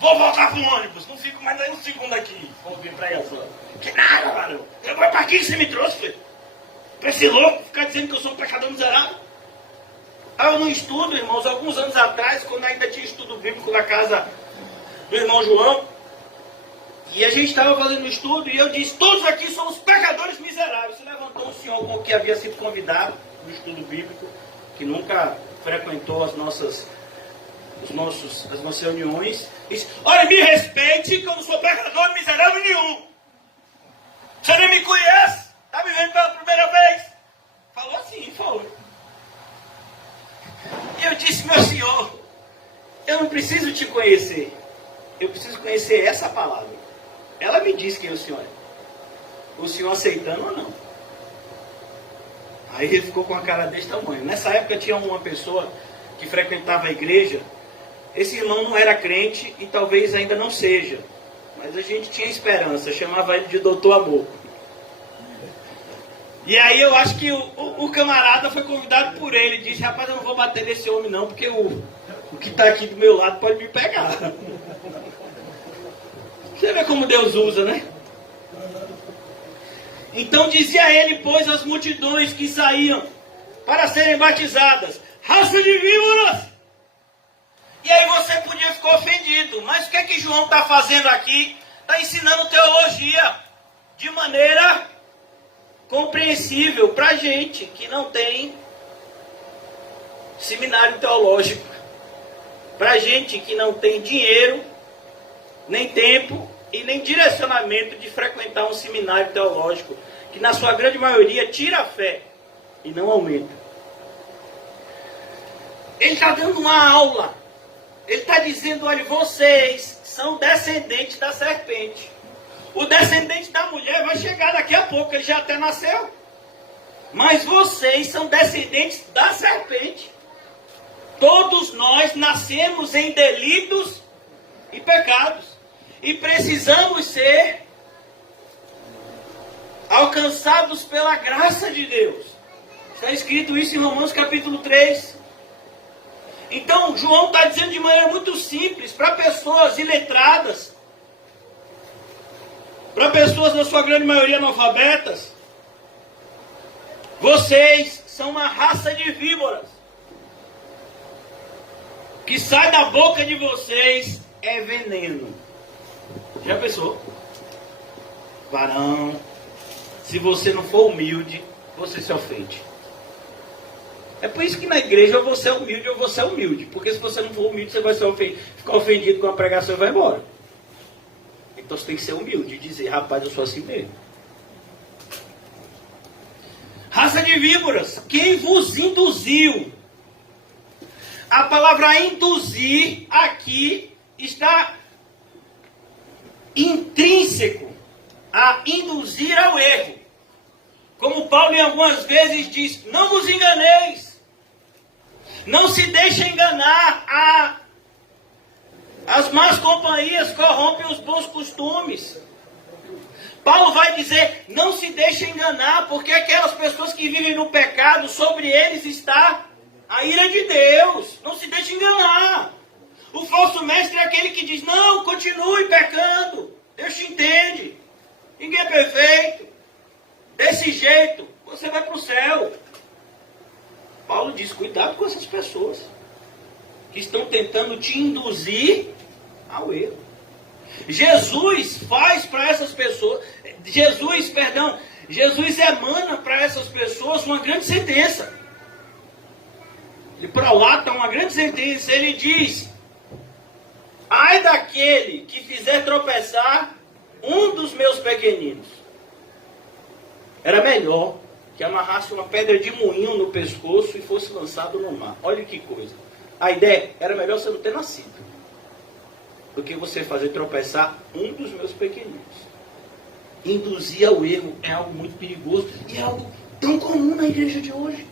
Vou voltar pro ônibus, não fico mais nem um segundo aqui. Vamos vir pregação. Que nada, varão. Eu vou para aqui que você me trouxe, filho. Pra esse louco ficar dizendo que eu sou um pecador miserável. Eu não estudo, irmãos, alguns anos atrás, quando ainda tinha estudo bíblico na casa do irmão João, e a gente estava fazendo um estudo, e eu disse, todos aqui somos pecadores miseráveis. Se levantou um senhor que havia sido convidado no estudo bíblico, que nunca frequentou as nossas reuniões, e disse, olha, me respeite, que eu não sou pecador miserável nenhum. Você nem me conhece? Está me vendo pela primeira vez? Falou assim, falou. disse, meu senhor, eu não preciso te conhecer. Eu preciso conhecer essa palavra. Ela me diz quem o senhor é. O senhor aceitando ou não? Aí ele ficou com a cara desse tamanho. Nessa época tinha uma pessoa que frequentava a igreja. Esse irmão não era crente e talvez ainda não seja. Mas a gente tinha esperança. Chamava ele de Doutor Amor. E aí eu acho que o camarada foi convidado por ele. Disse, rapaz, eu não vou bater nesse homem não, porque o que está aqui do meu lado pode me pegar. Você vê como Deus usa, né? Então dizia ele, pois, as multidões que saíam para serem batizadas, raça de víboras! E aí você podia ficar ofendido. Mas o que é que João está fazendo aqui? Está ensinando teologia de maneira compreensível para gente que não tem seminário teológico. Para gente que não tem dinheiro, nem tempo e nem direcionamento de frequentar um seminário teológico, que na sua grande maioria tira a fé e não aumenta. Ele está dando uma aula. Ele está dizendo, olha, vocês são descendentes da serpente. O descendente da mulher vai chegar daqui a pouco, ele já até nasceu. Mas vocês são descendentes da serpente. Todos nós nascemos em delitos e pecados. E precisamos ser alcançados pela graça de Deus. Está escrito isso em Romanos capítulo 3. Então, João está dizendo de maneira muito simples, para pessoas iletradas, para pessoas, na sua grande maioria, analfabetas, vocês são uma raça de víboras. O que sai da boca de vocês é veneno. Já pensou? Varão, se você não for humilde, você se ofende. É por isso que na igreja ou você é humilde ou você é humilde. Porque se você não for humilde, você vai ficar ofendido com a pregação e vai embora. Então você tem que ser humilde e dizer, rapaz, eu sou assim mesmo. Raça de víboras, quem vos induziu? A palavra induzir aqui está intrínseco a induzir ao erro. Como Paulo em algumas vezes diz, não vos enganeis. Não se deixe enganar. As más companhias corrompem os bons costumes. Paulo vai dizer, não se deixe enganar, porque aquelas pessoas que vivem no pecado, sobre eles está a ira de Deus. Não se deixe enganar. O falso mestre é aquele que diz, não, continue pecando. Deus te entende. Ninguém é perfeito. Desse jeito, você vai para o céu. Paulo diz, cuidado com essas pessoas que estão tentando te induzir ao erro. Jesus faz para essas pessoas, Jesus emana para essas pessoas uma grande sentença. Ele prolata uma grande sentença. Ele diz, ai daquele que fizer tropeçar um dos meus pequeninos. Era melhor que amarrasse uma pedra de moinho no pescoço e fosse lançado no mar. Olha que coisa. A ideia era melhor você não ter nascido do que você fazer tropeçar um dos meus pequeninos. Induzir ao erro é algo muito perigoso e é algo tão comum na igreja de hoje.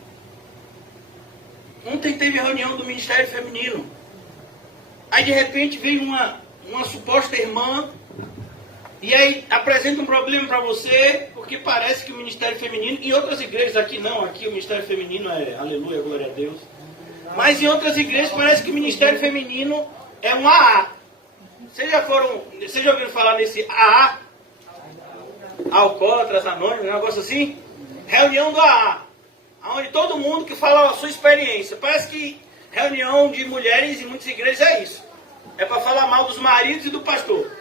Ontem teve a reunião do Ministério Feminino. Aí de repente veio uma suposta irmã e aí apresenta um problema para você, porque parece que o Ministério Feminino, em outras igrejas, aqui não, aqui o Ministério Feminino é aleluia, glória a Deus. Mas em outras igrejas parece que o Ministério Feminino é um AA. Vocês já ouviram falar nesse AA? Alcoólatras Anônimos, um negócio assim? Reunião do AA. Onde todo mundo que fala a sua experiência. Parece que reunião de mulheres em muitas igrejas é isso. É para falar mal dos maridos e do pastor.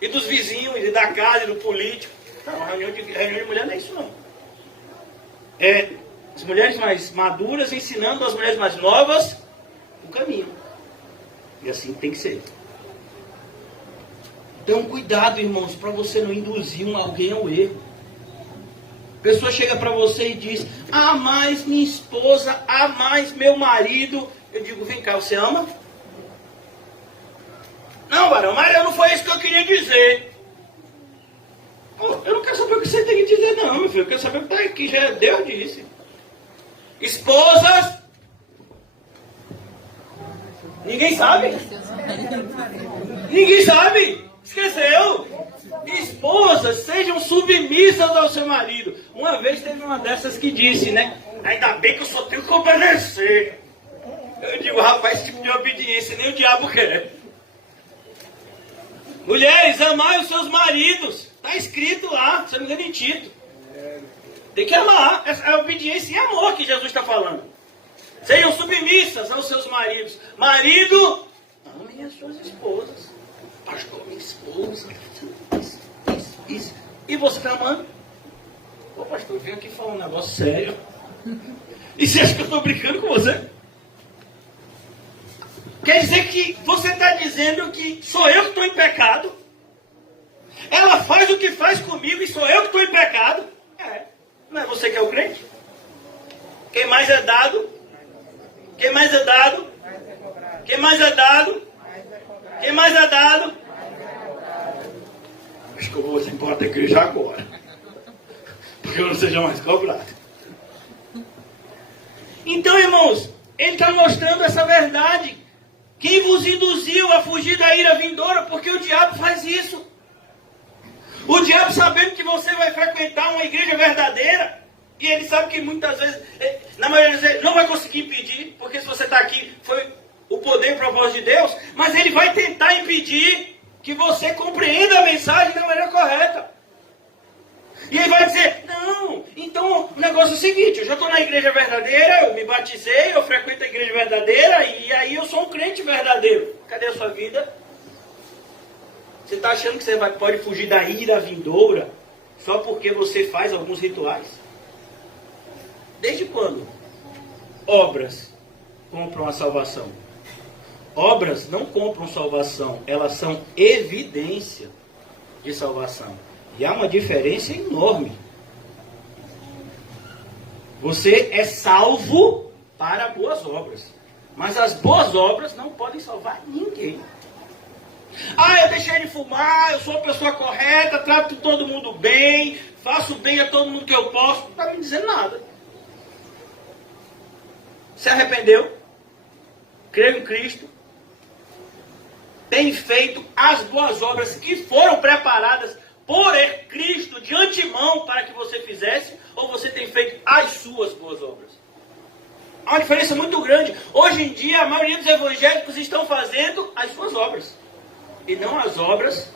E dos vizinhos, e da casa, e do político. Não, reunião de mulher não é isso não. É as mulheres mais maduras ensinando as mulheres mais novas o caminho. E assim tem que ser. Então cuidado, irmãos, para você não induzir alguém ao erro. A pessoa chega para você e diz, mais minha esposa, mais meu marido, Eu digo, vem cá, você ama? Não, varão, mas não foi isso que eu queria dizer. Pô, eu não quero saber o que você tem que dizer não, meu filho. Eu quero saber o que está aqui, já Deus disse. Esposas. Ninguém sabe? Ninguém sabe? Esqueceu? Esposas, sejam submissas ao seu marido. Uma vez teve uma dessas que disse, né? Ainda bem que eu só tenho que obedecer. Eu digo, rapaz, esse tipo de obediência nem o diabo quer. Mulheres, amai os seus maridos. Está escrito lá, se não me engano, em Tito. Tem que amar. É obediência e amor que Jesus está falando. Sejam submissas aos seus maridos. Marido, amem as suas esposas. Pastor, minha esposa. Isso. E você está amando? Ô pastor, eu vim aqui falar um negócio sério. E você acha que eu estou brincando com você? Quer dizer que você está dizendo que sou eu que estou em pecado? Ela faz o que faz comigo e sou eu que estou em pecado? Não é você que é o crente? Quem mais é dado? Quem mais é dado? Quem mais é dado? Quem mais é dado? Acho que eu vou embora da igreja agora. Porque eu não seja mais cobrado. Então, irmãos, ele está mostrando essa verdade. Quem vos induziu a fugir da ira vindoura? Porque o diabo faz isso. O diabo, sabendo que você vai frequentar uma igreja verdadeira, e ele sabe que muitas vezes, na maioria das vezes, não vai conseguir impedir, porque se você está aqui, foi o poder e o propósito de Deus, mas ele vai tentar impedir que você compreenda a mensagem da maneira correta. E ele vai dizer, não, então o negócio é o seguinte, eu já estou na igreja verdadeira, eu me batizei, eu frequento a igreja verdadeira, e aí eu sou um crente verdadeiro. Cadê a sua vida? Você está achando que você pode fugir da ira vindoura só porque você faz alguns rituais? Desde quando obras compram a salvação? Obras não compram salvação, elas são evidência de salvação. E há uma diferença enorme. Você é salvo para boas obras. Mas as boas obras não podem salvar ninguém. Eu deixei de fumar, eu sou a pessoa correta, trato todo mundo bem, faço bem a todo mundo que eu posso. Não está me dizendo nada. Se arrependeu, creu em Cristo, tem feito as boas obras que foram preparadas por Cristo de antemão para que você fizesse, ou você tem feito as suas boas obras? Há uma diferença muito grande. Hoje em dia, a maioria dos evangélicos estão fazendo as suas obras, e não as obras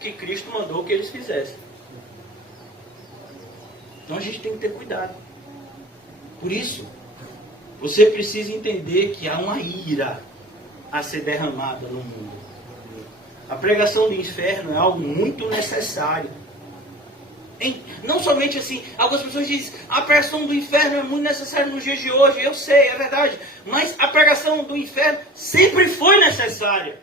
que Cristo mandou que eles fizessem. Então a gente tem que ter cuidado. Por isso, você precisa entender que há uma ira a ser derramada no mundo. A pregação do inferno é algo muito necessário. Não somente assim, algumas pessoas dizem, a pregação do inferno é muito necessária nos dias de hoje. Eu sei, é verdade. Mas a pregação do inferno sempre foi necessária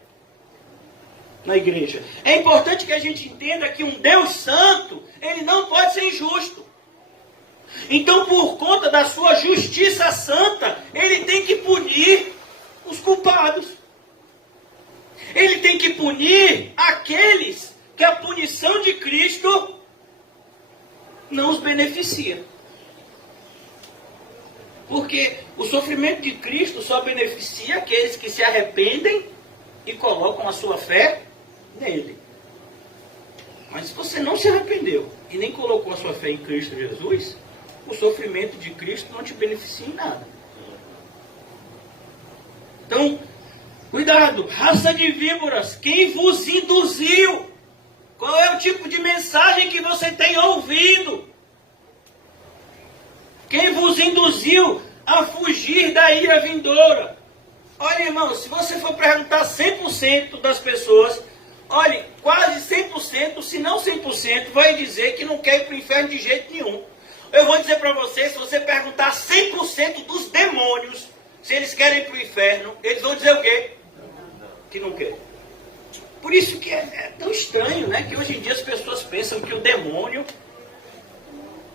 na igreja. É importante que a gente entenda que um Deus santo, ele não pode ser injusto. Então, por conta da sua justiça santa, ele tem que punir os culpados. Ele tem que punir aqueles que a punição de Cristo não os beneficia. Porque o sofrimento de Cristo só beneficia aqueles que se arrependem e colocam a sua fé nele. Mas se você não se arrependeu e nem colocou a sua fé em Cristo Jesus, o sofrimento de Cristo não te beneficia em nada. Então, cuidado, raça de víboras, quem vos induziu? Qual é o tipo de mensagem que você tem ouvido? Quem vos induziu a fugir da ira vindoura? Olha, irmão, se você for perguntar 100% das pessoas, olha, quase 100%, se não 100%, vai dizer que não quer ir para o inferno de jeito nenhum. Eu vou dizer para você, se você perguntar 100% dos demônios, se eles querem ir para o inferno, eles vão dizer o quê? Que não quer. Por isso que é tão estranho, né? Que hoje em dia as pessoas pensam que o demônio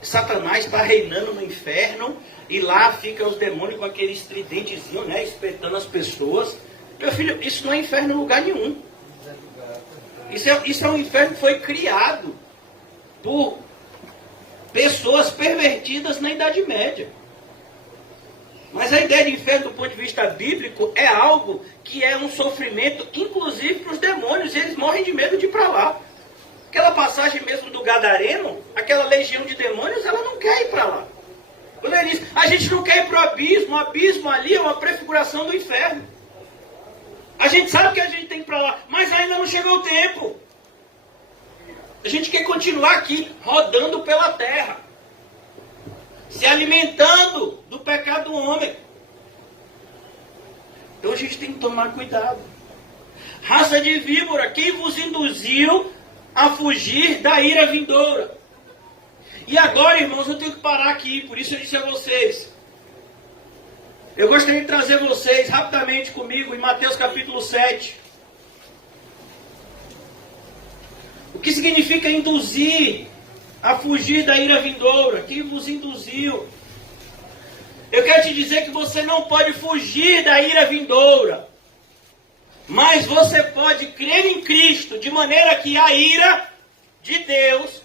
Satanás está reinando no inferno e lá ficam os demônios com aquele estridentezinho, né, espetando as pessoas. Meu filho, isso não é inferno em lugar nenhum. Isso é um inferno que foi criado por pessoas pervertidas na Idade Média. Mas a ideia de inferno do ponto de vista bíblico é algo que é um sofrimento, inclusive para os demônios, e eles morrem de medo de ir para lá. Aquela passagem mesmo do Gadareno, aquela legião de demônios, ela não quer ir para lá. Quando ele diz, a gente não quer ir para o abismo ali é uma prefiguração do inferno. A gente sabe que a gente tem que ir para lá, mas ainda não chegou o tempo. A gente quer continuar aqui, rodando pela terra, se alimentando do pecado do homem. Então a gente tem que tomar cuidado. Raça de víbora, quem vos induziu a fugir da ira vindoura? E agora, irmãos, eu tenho que parar aqui, por isso eu disse a vocês. Eu gostaria de trazer vocês rapidamente comigo em Mateus capítulo 7. O que significa induzir a fugir da ira vindoura? Quem vos induziu? Eu quero te dizer que você não pode fugir da ira vindoura, mas você pode crer em Cristo, de maneira que a ira de Deus,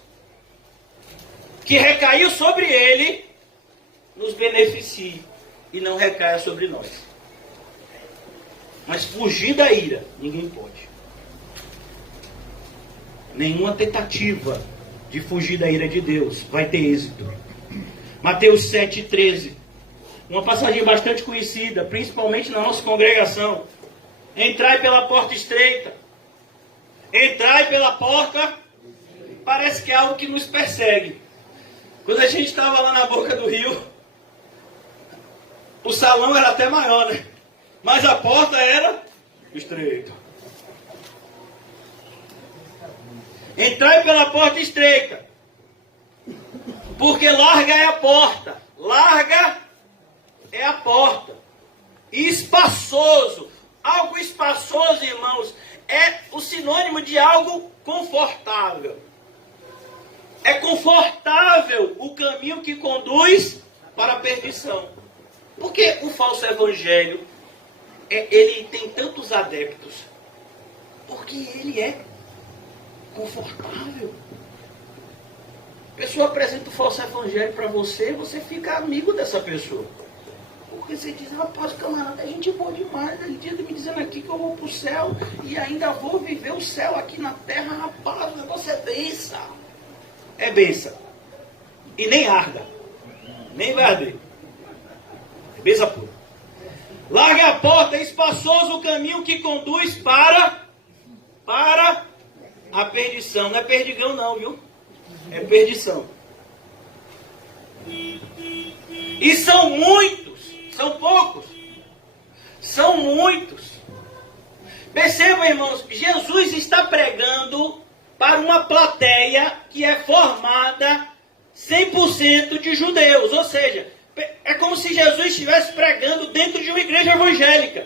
que recaiu sobre Ele, nos beneficie e não recaia sobre nós. Mas fugir da ira, ninguém pode. Nenhuma tentativa de fugir da ira de Deus vai ter êxito. Mateus 7,13. Uma passagem bastante conhecida, principalmente na nossa congregação. Entrai pela porta estreita. Entrai pela porta. Parece que é algo que nos persegue. Quando a gente estava lá na boca do rio, o salão era até maior, né? Mas a porta era estreita. Entrai pela porta estreita, porque larga é a porta. Larga é a porta. E espaçoso. Algo espaçoso, irmãos, é o sinônimo de algo confortável. É confortável o caminho que conduz para a perdição. Porque o falso evangelho, ele tem tantos adeptos? Porque ele é confortável. A pessoa apresenta o falso evangelho para você, você fica amigo dessa pessoa. Porque você diz, rapaz, camarada, a gente é boa demais. Ele diz me dizendo aqui que eu vou para o céu e ainda vou viver o céu aqui na terra. Rapaz, o negócio é benção. É benção. E nem arda. Nem vai arder. É benção pura. Larga a porta, é espaçoso o caminho que conduz para a perdição. Não é perdigão não, viu? É perdição. E são muitos. São poucos. São muitos. Percebam, irmãos, Jesus está pregando para uma plateia que é formada 100% de judeus. Ou seja, é como se Jesus estivesse pregando dentro de uma igreja evangélica.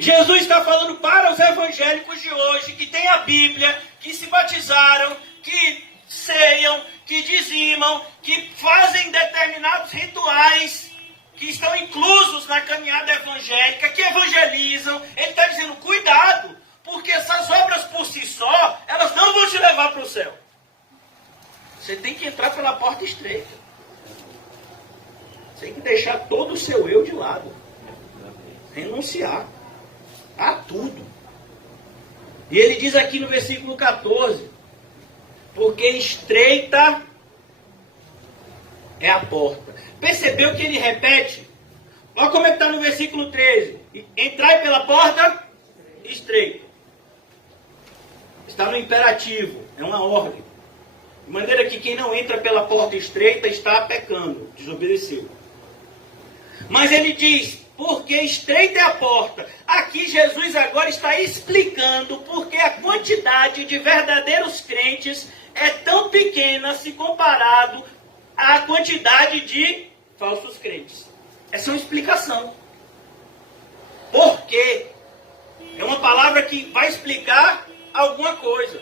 Jesus está falando para os evangélicos de hoje, que têm a Bíblia, que se batizaram, que ceiam, que dizimam, que fazem determinados rituais, que estão inclusos na caminhada evangélica, que evangelizam. Ele está dizendo, cuidado, porque essas obras por si só, elas não vão te levar para o céu. Você tem que entrar pela porta estreita. Você tem que deixar todo o seu eu de lado. Renunciar a tudo. E ele diz aqui no versículo 14, porque estreita é a porta. Percebeu que ele repete? Olha como é que está no versículo 13. Entrai pela porta estreita. Está no imperativo, é uma ordem. De maneira que quem não entra pela porta estreita está pecando, desobedeceu. Mas ele diz, porque estreita é a porta. Aqui Jesus agora está explicando porque a quantidade de verdadeiros crentes é tão pequena se comparado à quantidade de falsos crentes. Essa é uma explicação. Por quê? É uma palavra que vai explicar alguma coisa.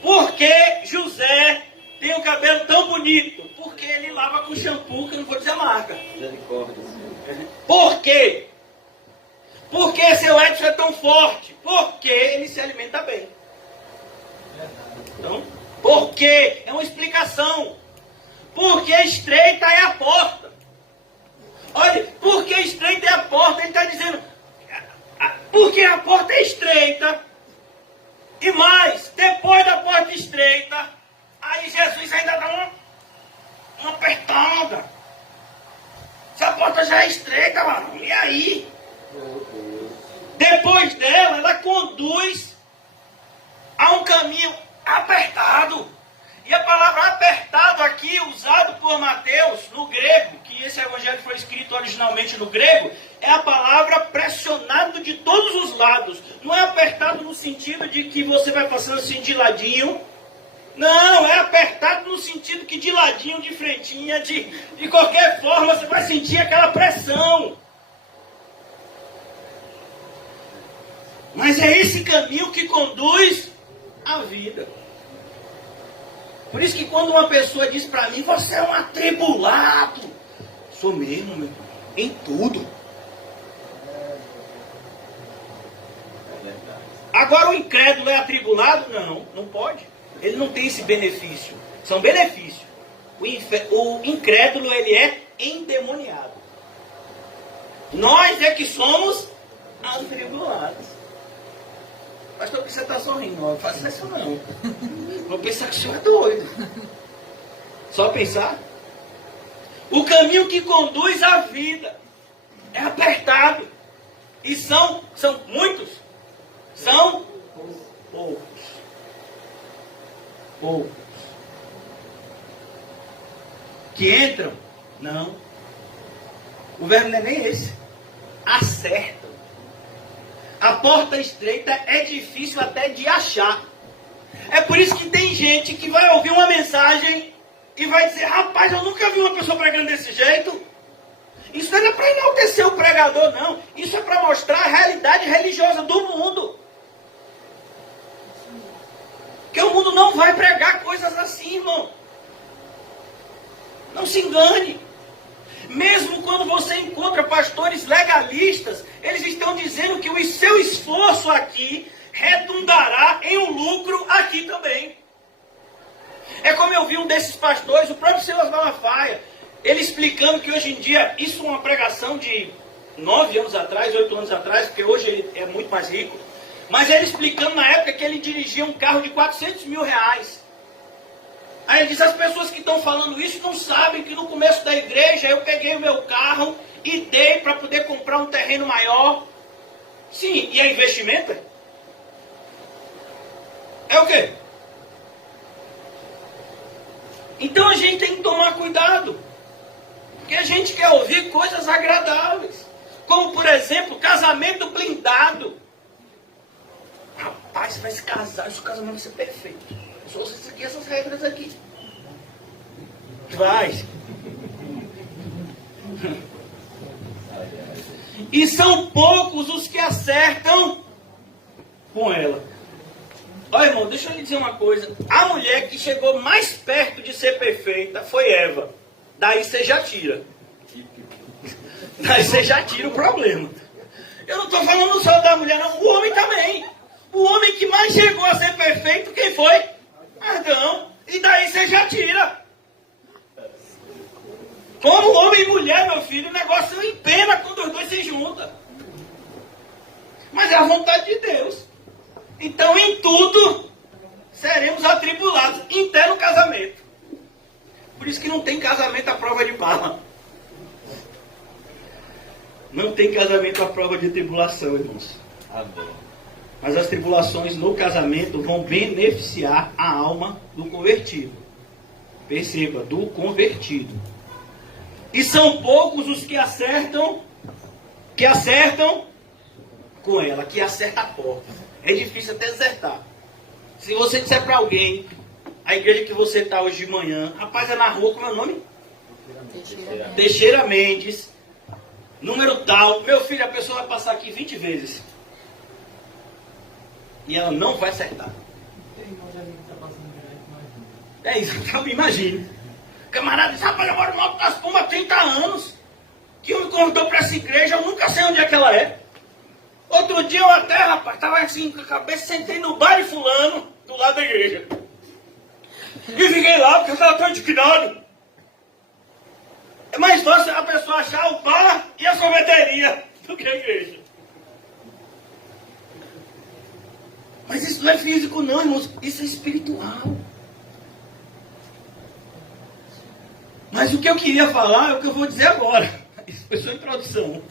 Porque José tem o cabelo tão bonito? Porque ele lava com shampoo, que eu não vou dizer a marca. Misericórdia. Por quê? Porque seu Edson é tão forte? Porque ele se alimenta bem. Então, por quê? É uma explicação. Porque estreita é a porta. Olha, porque estreita é a porta, ele está dizendo, porque a porta é estreita, e mais, depois da porta estreita, aí Jesus ainda dá uma apertada. Se a porta já é estreita, mano, e aí? Depois dela, ela conduz a um caminho apertado. E a palavra apertado aqui, usado por Mateus, no grego, que esse evangelho foi escrito originalmente no grego, é a palavra pressionado de todos os lados. Não é apertado no sentido de que você vai passando assim de ladinho. Não, é apertado no sentido que de ladinho, de frentinha, de qualquer forma, você vai sentir aquela pressão. Mas é esse caminho que conduz à vida. Por isso que quando uma pessoa diz para mim, você é um atribulado. Sou mesmo, meu irmão, em tudo. Agora o incrédulo é atribulado? Não pode. Ele não tem esse benefício. São benefícios. O incrédulo, ele é endemoniado. Nós é que somos atribulados. Pastor, por que você está sorrindo? Não faça isso não. Vou pensar que o senhor é doido. Só pensar. O caminho que conduz à vida é apertado. E são muitos. São poucos. Poucos. Que entram? Não. O verbo não é nem esse. Acertam. A porta estreita é difícil até de achar. É por isso que tem gente que vai ouvir uma mensagem e vai dizer, rapaz, eu nunca vi uma pessoa pregando desse jeito. Isso não é para enaltecer o pregador, não. Isso é para mostrar a realidade religiosa do mundo. Que o mundo não vai pregar coisas assim, irmão. Não se engane. Mesmo quando você encontra pastores legalistas, eles estão dizendo que o seu esforço aqui redundará em um lucro aqui também. É como eu vi um desses pastores, o próprio Silas Malafaia, ele explicando que hoje em dia, isso é uma pregação de 9 anos atrás, 8 anos atrás, porque hoje ele é muito mais rico, mas ele explicando na época que ele dirigia um carro de 400 mil reais. Aí ele diz, as pessoas que estão falando isso não sabem que no começo da igreja eu peguei o meu carro e dei para poder comprar um terreno maior. Sim, e é investimento? É o quê? Então a gente tem que tomar cuidado. Porque a gente quer ouvir coisas agradáveis. Como, por exemplo, casamento blindado. Rapaz, você vai se casar, esse casamento vai ser perfeito. Só você seguir essas regras aqui. Vai. E são poucos os que acertam com ela. Olha, irmão, deixa eu lhe dizer uma coisa. A mulher que chegou mais perto de ser perfeita foi Eva. Daí você já tira. Daí você já tira o problema. Eu não estou falando só da mulher, não. O homem também. O homem que mais chegou a ser perfeito, quem foi? Adão. E daí você já tira. Como homem e mulher, meu filho, o negócio empena quando os dois se juntam. Mas é a vontade de Deus. Então, em tudo, seremos atribulados, até no casamento. Por isso que não tem casamento à prova de bala. Não tem casamento à prova de tribulação, irmãos. Amém. Mas as tribulações no casamento vão beneficiar a alma do convertido. Perceba, do convertido. E são poucos os que acertam com ela, que acerta a porta. É difícil até acertar. Se você disser para alguém, a igreja que você está hoje de manhã, rapaz, é na rua, como é o nome? Teixeira Mendes, número tal, meu filho, a pessoa vai passar aqui 20 vezes. E ela não vai acertar. É isso, eu imagino. Camarada disse, rapaz, eu moro no Alto das Pombas há 30 anos. Que me convidou para essa igreja, eu nunca sei onde é que ela é. Outro dia eu até, rapaz, estava assim com a cabeça, sentei no bar de fulano, do lado da igreja. E fiquei lá, porque eu estava tão indignado. É mais fácil a pessoa achar o bar e a sorveteria do que a igreja. Mas isso não é físico não, irmãos, isso é espiritual. Mas o que eu queria falar é o que eu vou dizer agora. Isso foi só introdução.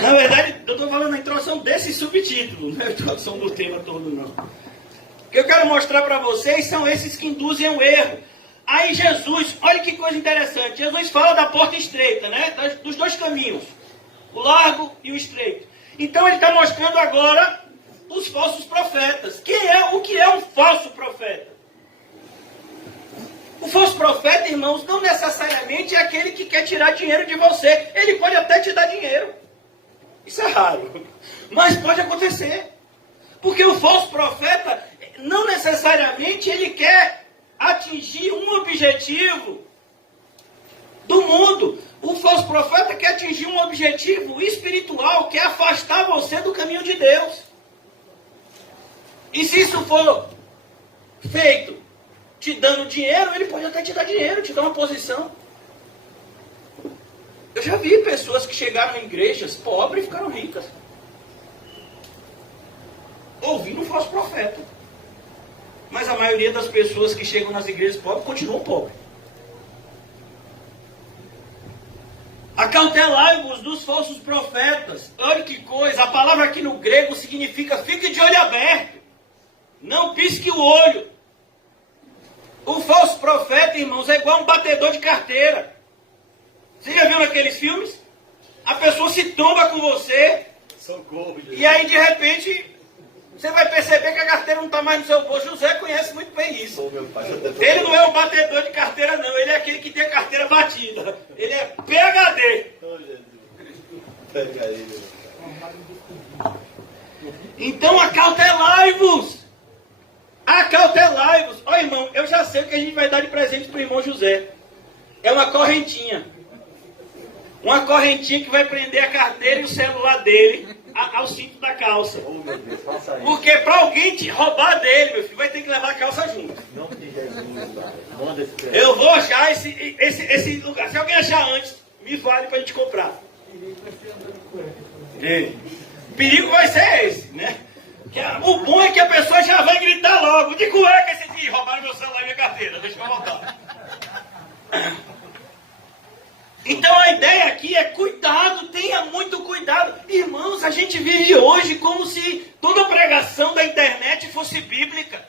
Na verdade, eu estou falando a introdução desse subtítulo, não é a introdução do tema todo, não. O que eu quero mostrar para vocês são esses que induzem ao erro. Aí Jesus, olha que coisa interessante, Jesus fala da porta estreita, né? Dos dois caminhos, o largo e o estreito. Então ele está mostrando agora os falsos profetas. O que é um falso profeta? O falso profeta, irmãos, não necessariamente é aquele que quer tirar dinheiro de você. Ele pode até te dar dinheiro. Isso é raro. Mas pode acontecer. Porque o falso profeta, não necessariamente ele quer atingir um objetivo do mundo. O falso profeta quer atingir um objetivo espiritual, que é afastar você do caminho de Deus. E se isso for feito te dando dinheiro, ele pode até te dar dinheiro, te dar uma posição. Eu já vi pessoas que chegaram em igrejas pobres e ficaram ricas. Ouvindo um falso profeta. Mas a maioria das pessoas que chegam nas igrejas pobres continuam pobres. Acautelai-vos dos falsos profetas. Olha que coisa, a palavra aqui no grego significa fique de olho aberto. Não pisque o olho. O falso profeta, irmãos, é igual um batedor de carteira. Você já viu naqueles filmes? A pessoa se tomba com você. Socorro, e aí, de repente, você vai perceber que a carteira não está mais no seu bolso. José conhece muito bem isso. Ele não é um batedor de carteira, não. Ele é aquele que tem a carteira batida. Ele é PhD. Então, acautelai-vos. Acautelai-vos. Ó, irmão, eu já sei o que a gente vai dar de presente para o irmão José. É uma correntinha. Uma correntinha que vai prender a carteira e o celular dele ao cinto da calça. Oh, meu Deus, faça isso. Porque para alguém te roubar dele, meu filho, vai ter que levar a calça junto. Não de Jesus, manda esse presente. Eu vou achar esse lugar. Se alguém achar antes, me fale para a gente comprar. O perigo vai ser esse, né? O bom é que a pessoa já vai gritar logo. De cueca esse dia, roubaram meu celular e minha carteira. Deixa eu voltar. Então a ideia aqui é cuidado, tenha muito cuidado. Irmãos, a gente vive hoje como se toda pregação da internet fosse bíblica.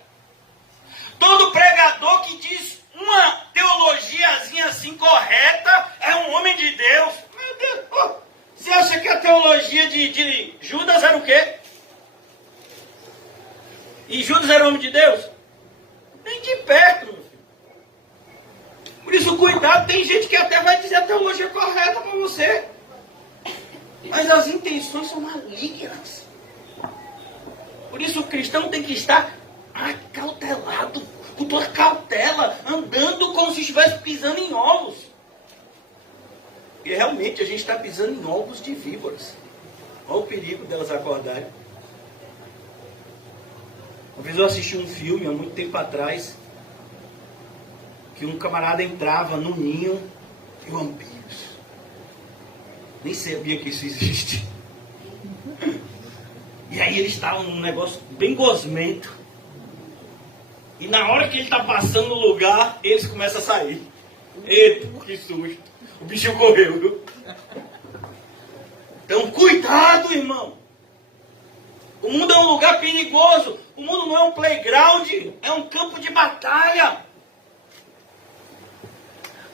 Todo pregador que diz uma teologiazinha assim correta é um homem de Deus. Meu Deus, oh, você acha que a teologia de Judas era o quê? E Judas era homem de Deus? Nem de perto, meu filho. Por isso, cuidado, tem gente que até vai dizer a teologia correta para você. Mas as intenções são malignas. Por isso, o cristão tem que estar acautelado, com toda cautela, andando como se estivesse pisando em ovos. E realmente a gente está pisando em ovos de víboras. Olha o perigo delas acordarem. Uma vez eu assisti um filme, há muito tempo atrás, que um camarada entrava num ninho de vampiros. Nem sabia que isso existe. E aí eles estavam num negócio bem gosmento. E na hora que ele está passando no lugar, eles começam a sair. Eita, que susto. O bichinho correu, viu? Então cuidado, irmão. O mundo é um lugar perigoso. O mundo não é um playground, é um campo de batalha.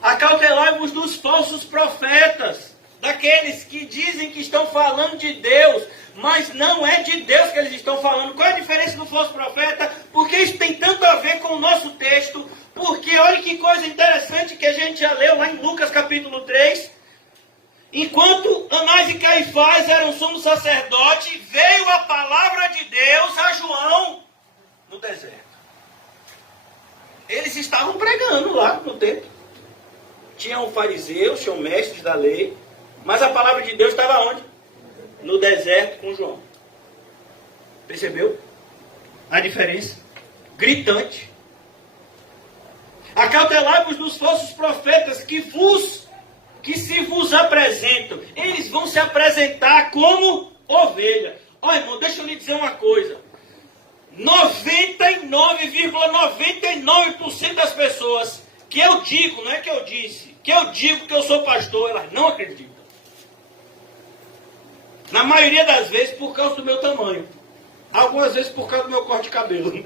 Acautelai-vos dos falsos profetas, daqueles que dizem que estão falando de Deus, mas não é de Deus que eles estão falando. Qual é a diferença do falso profeta? Porque isso tem tanto a ver com o nosso texto. Porque olha que coisa interessante que a gente já leu lá em Lucas capítulo 3. Enquanto Anás e Caifás eram sumos sacerdotes, veio a palavra de Deus a João no deserto. eles estavam pregando lá no templo. Tinham fariseus, tinham mestres da lei, mas a palavra de Deus estava onde? No deserto com João. Percebeu a diferença? Gritante. Acautelai-vos dos falsos profetas que se vos apresentam. Eles vão se apresentar como ovelha. Olha, irmão, deixa eu lhe dizer uma coisa. 99,99% das pessoas que eu digo, não é que eu disse, que eu digo que eu sou pastor, elas não acreditam. Na maioria das vezes por causa do meu tamanho. Algumas vezes por causa do meu corte de cabelo.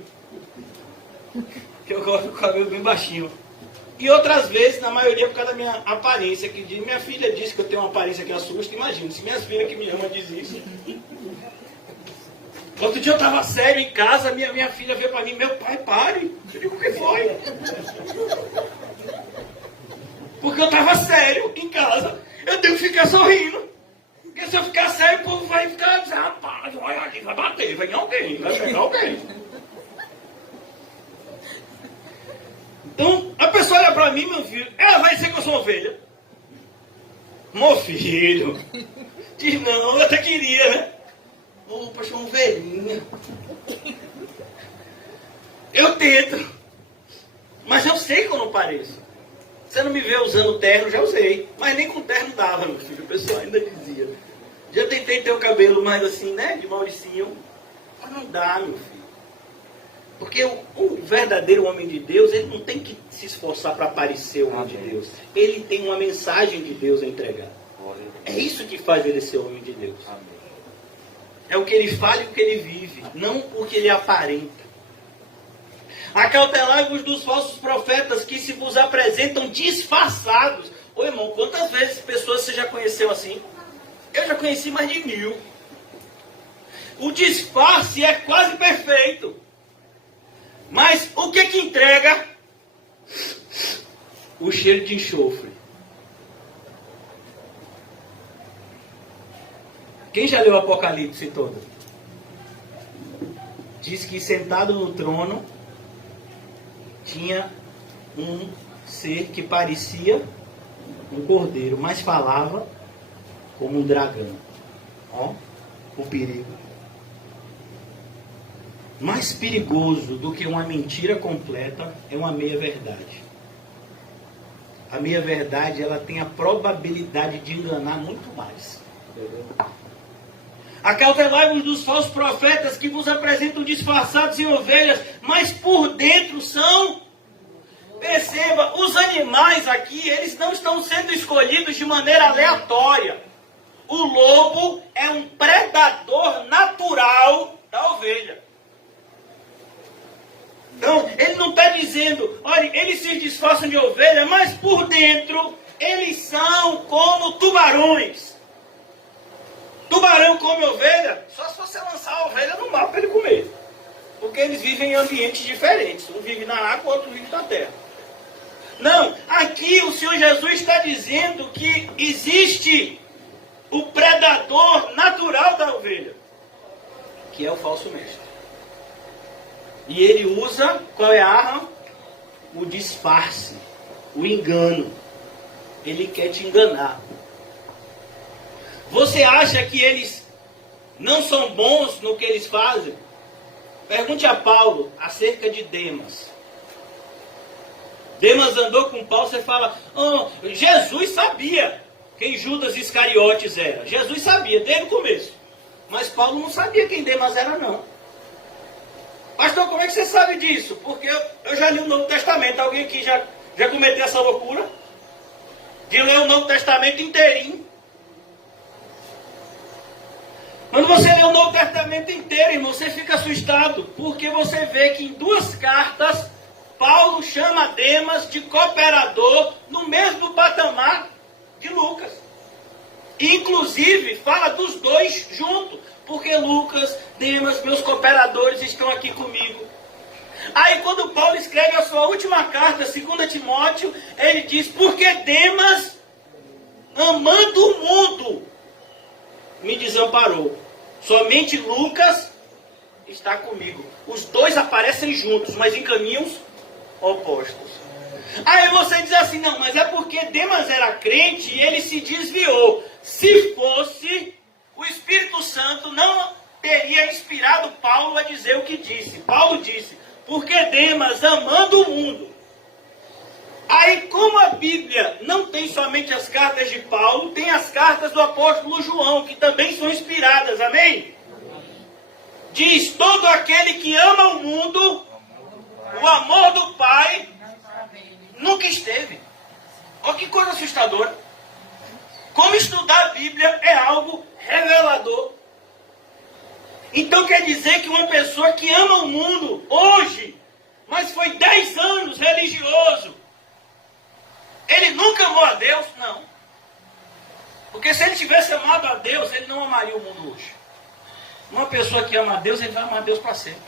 Que eu gosto do cabelo bem baixinho. E outras vezes, na maioria, por causa da minha aparência. Que minha filha disse que eu tenho uma aparência que assusta. Imagina, se minhas filhas que me amam dizem isso. Outro dia eu estava sério em casa, minha filha veio para mim, meu pai, pare. Eu digo, o que foi? Porque eu estava sério em casa. Eu tenho que ficar sorrindo. Porque se eu ficar sério, o povo vai ficar dizendo, rapaz, olha ali, vai bater, vai em alguém, vai pegar alguém. Então, a pessoa olha para mim, meu filho, ela vai dizer que eu sou ovelha. Meu filho, diz não, eu até queria, né? Opa, sou uma ovelhinha. Eu tento, mas eu sei que eu não pareço. Você não me vê usando terno, já usei. Mas nem com terno dava, meu filho. O pessoal ainda dizia. Já tentei ter o cabelo mais assim, né? De Mauricinho. Mas não dá, meu filho. Porque o verdadeiro homem de Deus, ele não tem que se esforçar para parecer o homem de Deus. Ele tem uma mensagem de Deus a entregar. É isso que faz ele ser homem de Deus. É o que ele fala e o que ele vive. Não o que ele aparenta. Acautelai-vos dos falsos profetas que se vos apresentam disfarçados. Ô irmão, quantas vezes pessoas você já conheceu assim? Eu já conheci mais de 1000. O disfarce é quase perfeito. Mas o que que entrega? O cheiro de enxofre. Quem já leu o Apocalipse todo? Diz que sentado no trono tinha um ser que parecia um cordeiro, mas falava como um dragão. Ó, o perigo. Mais perigoso do que uma mentira completa é uma meia-verdade. A meia-verdade, ela tem a probabilidade de enganar muito mais. Acautelai-vos dos falsos profetas que vos apresentam disfarçados em ovelhas, mas por dentro são... Perceba, os animais aqui, eles não estão sendo escolhidos de maneira aleatória. O lobo é um predador natural da ovelha. Então, ele não está dizendo, olha, eles se disfarçam de ovelha, mas por dentro eles são como tubarões. Tubarão come ovelha, só se você lançar a ovelha no mar para ele comer. Porque eles vivem em ambientes diferentes. Um vive na água, o outro vive na terra. Não, aqui o Senhor Jesus está dizendo que existe o predador natural da ovelha, que é o falso mestre. E ele usa, qual é a arma? O disfarce, o engano. Ele quer te enganar. Você acha que eles não são bons no que eles fazem? Pergunte a Paulo acerca de Demas. Demas andou com Paulo, você fala, Jesus sabia quem Judas Iscariotes era. Jesus sabia, desde o começo. Mas Paulo não sabia quem Demas era, não. Pastor, como é que você sabe disso? Porque eu já li o Novo Testamento. Alguém aqui já cometeu essa loucura? De ler o Novo Testamento inteirinho. Quando você lê o Novo Testamento inteiro, irmão, você fica assustado. Porque você vê que em 2 cartas, Paulo chama Demas de cooperador no mesmo patamar de Lucas. Inclusive, fala dos dois juntos. Porque Lucas, Demas, meus cooperadores estão aqui comigo. Aí quando Paulo escreve a sua última carta, 2 Timóteo, ele diz, porque Demas, amando o mundo, me desamparou. Somente Lucas está comigo. Os dois aparecem juntos, mas em caminhos opostos. Aí você diz assim, não, mas é porque Demas era crente e ele se desviou. Se fosse, o Espírito Santo não teria inspirado Paulo a dizer o que disse. Paulo disse, porque Demas, amando o mundo. Aí, como a Bíblia não tem somente as cartas de Paulo, tem as cartas do apóstolo João, que também são inspiradas, amém? Diz, todo aquele que ama o mundo, o amor do Pai nunca esteve. Olha que coisa assustadora. Como estudar a Bíblia é algo revelador. Então quer dizer que uma pessoa que ama o mundo hoje, mas foi 10 anos religioso, ele nunca amou a Deus? Não. Porque se ele tivesse amado a Deus, ele não amaria o mundo hoje. Uma pessoa que ama a Deus, ele vai amar a Deus para sempre.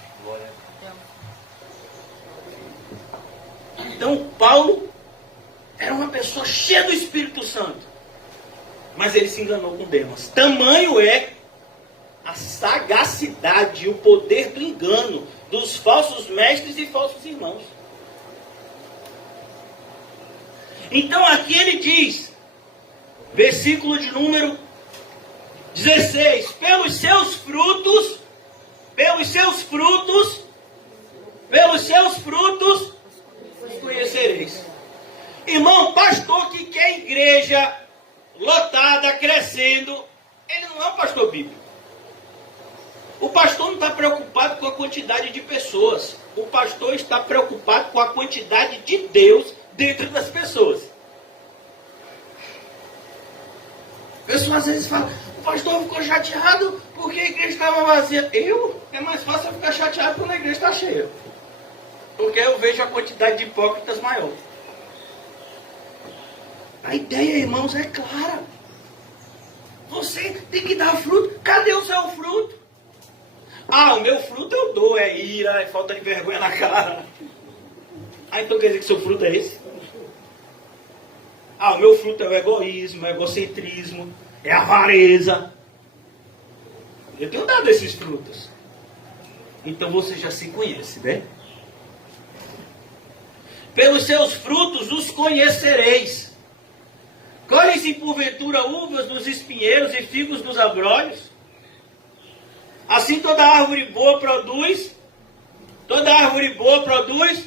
Então, Paulo era uma pessoa cheia do Espírito Santo. Mas ele se enganou com Demas. Tamanho é a sagacidade e o poder do engano dos falsos mestres e falsos irmãos. Então aqui ele diz, versículo de número 16, pelos seus frutos os conhecereis. Irmão, pastor que quer igreja lotada, crescendo, ele não é um pastor bíblico. O pastor não está preocupado com a quantidade de pessoas. O pastor está preocupado com a quantidade de Deus dentro das pessoas. O pessoal às vezes fala, o pastor ficou chateado porque a igreja estava vazia. É mais fácil eu ficar chateado quando a igreja está cheia. Porque eu vejo a quantidade de hipócritas maior. A ideia, irmãos, é clara. Você tem que dar fruto. Cadê o seu fruto? Ah, o meu fruto eu dou. É ira, é falta de vergonha na cara. Ah, então quer dizer que seu fruto é esse? Ah, o meu fruto é o egoísmo, é o egocentrismo, é a avareza. Eu tenho dado esses frutos. Então você já se conhece, né? Pelos seus frutos os conhecereis. Colhem-se porventura uvas dos espinheiros e figos dos abrolhos? Assim toda árvore boa produz. Toda árvore boa produz.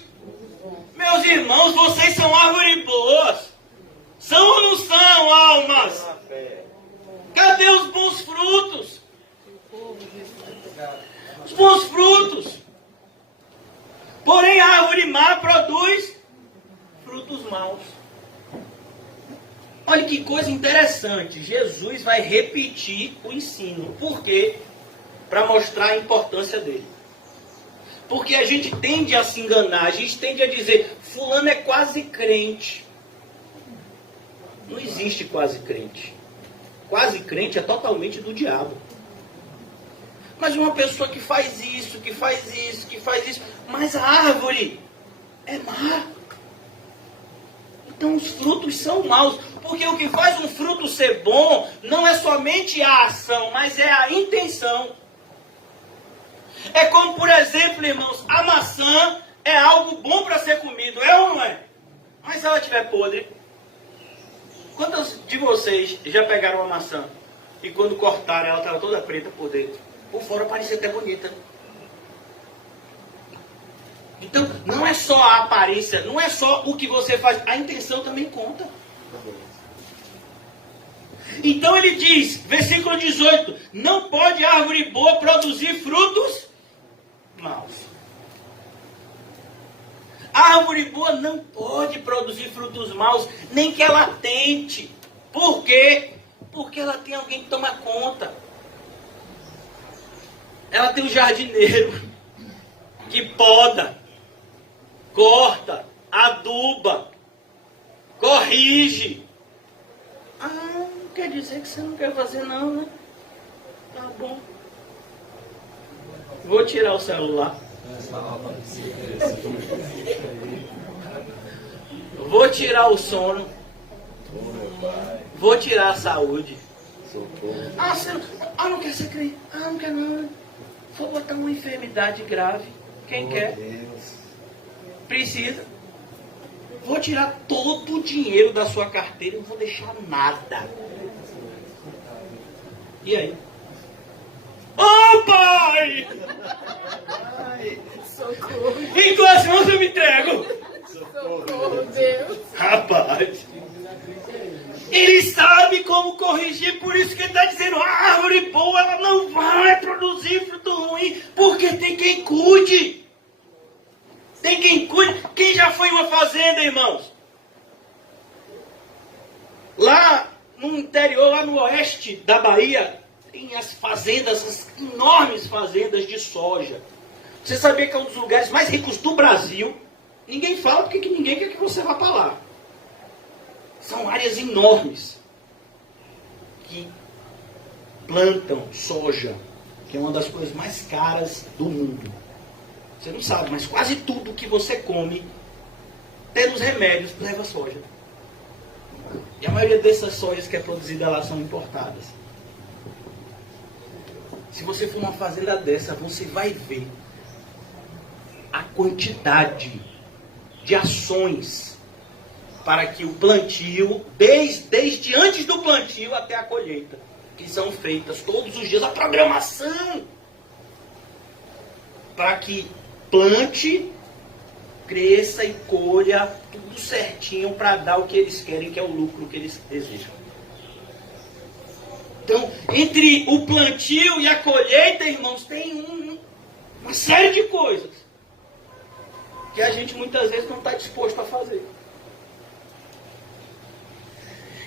Meus irmãos, vocês são árvores boas. São ou não são, almas? Cadê os bons frutos? Os bons frutos. Porém a árvore má produz frutos maus. Olha que coisa interessante. Jesus vai repetir o ensino. Por quê? Para mostrar a importância dele. Porque a gente tende a se enganar. A gente tende a dizer, fulano é quase crente. Não existe quase crente. Quase crente é totalmente do diabo. Mas uma pessoa que faz isso, que faz isso, que faz isso, mas a árvore é má. Então os frutos são maus. Porque o que faz um fruto ser bom não é somente a ação, mas é a intenção. É como, por exemplo, irmãos, a maçã é algo bom para ser comido, é ou não é? Mas se ela estiver podre, quantos de vocês já pegaram uma maçã e quando cortaram ela estava toda preta por dentro? Por fora parecia até bonita. Então, não é só a aparência, não é só o que você faz, a intenção também conta. Então ele diz, versículo 18, não pode árvore boa produzir frutos maus. A árvore boa não pode produzir frutos maus, nem que ela tente. Por quê? Porque ela tem alguém que toma conta. Ela tem um jardineiro que poda, corta, aduba, corrige. Ah, não quer dizer que você não quer fazer não, né? Tá bom. Vou tirar o celular. Vou tirar o sono. Vou tirar a saúde. Ah, você não quer ser crente? Ah, não quer não. Vou botar uma enfermidade grave. Quem quer? Precisa. Vou tirar todo o dinheiro da sua carteira e não vou deixar nada. E aí? Ô pai! Socorro. Em tuas mãos eu me entrego. Socorro, Deus. Rapaz. Ele sabe como corrigir, por isso que ele está dizendo, a árvore boa ela não vai produzir fruto ruim, porque tem quem cuide. Tem quem cuide. Quem já foi em uma fazenda, irmãos? Lá no interior, lá no oeste da Bahia, tem as fazendas, as enormes fazendas de soja. Você sabia que é um dos lugares mais ricos do Brasil? Ninguém fala porque ninguém quer que você vá para lá. São áreas enormes que plantam soja, que é uma das coisas mais caras do mundo. Você não sabe, mas quase tudo que você come, até nos remédios, leva soja. E a maioria dessas sojas que é produzida lá são importadas. Se você for numa fazenda dessa, você vai ver a quantidade de ações para que o plantio, desde antes do plantio até a colheita, que são feitas todos os dias, a programação para que plante, cresça e colha tudo certinho para dar o que eles querem, que é o lucro que eles desejam. Então, entre o plantio e a colheita, irmãos, tem uma série de coisas que a gente muitas vezes não está disposto a fazer.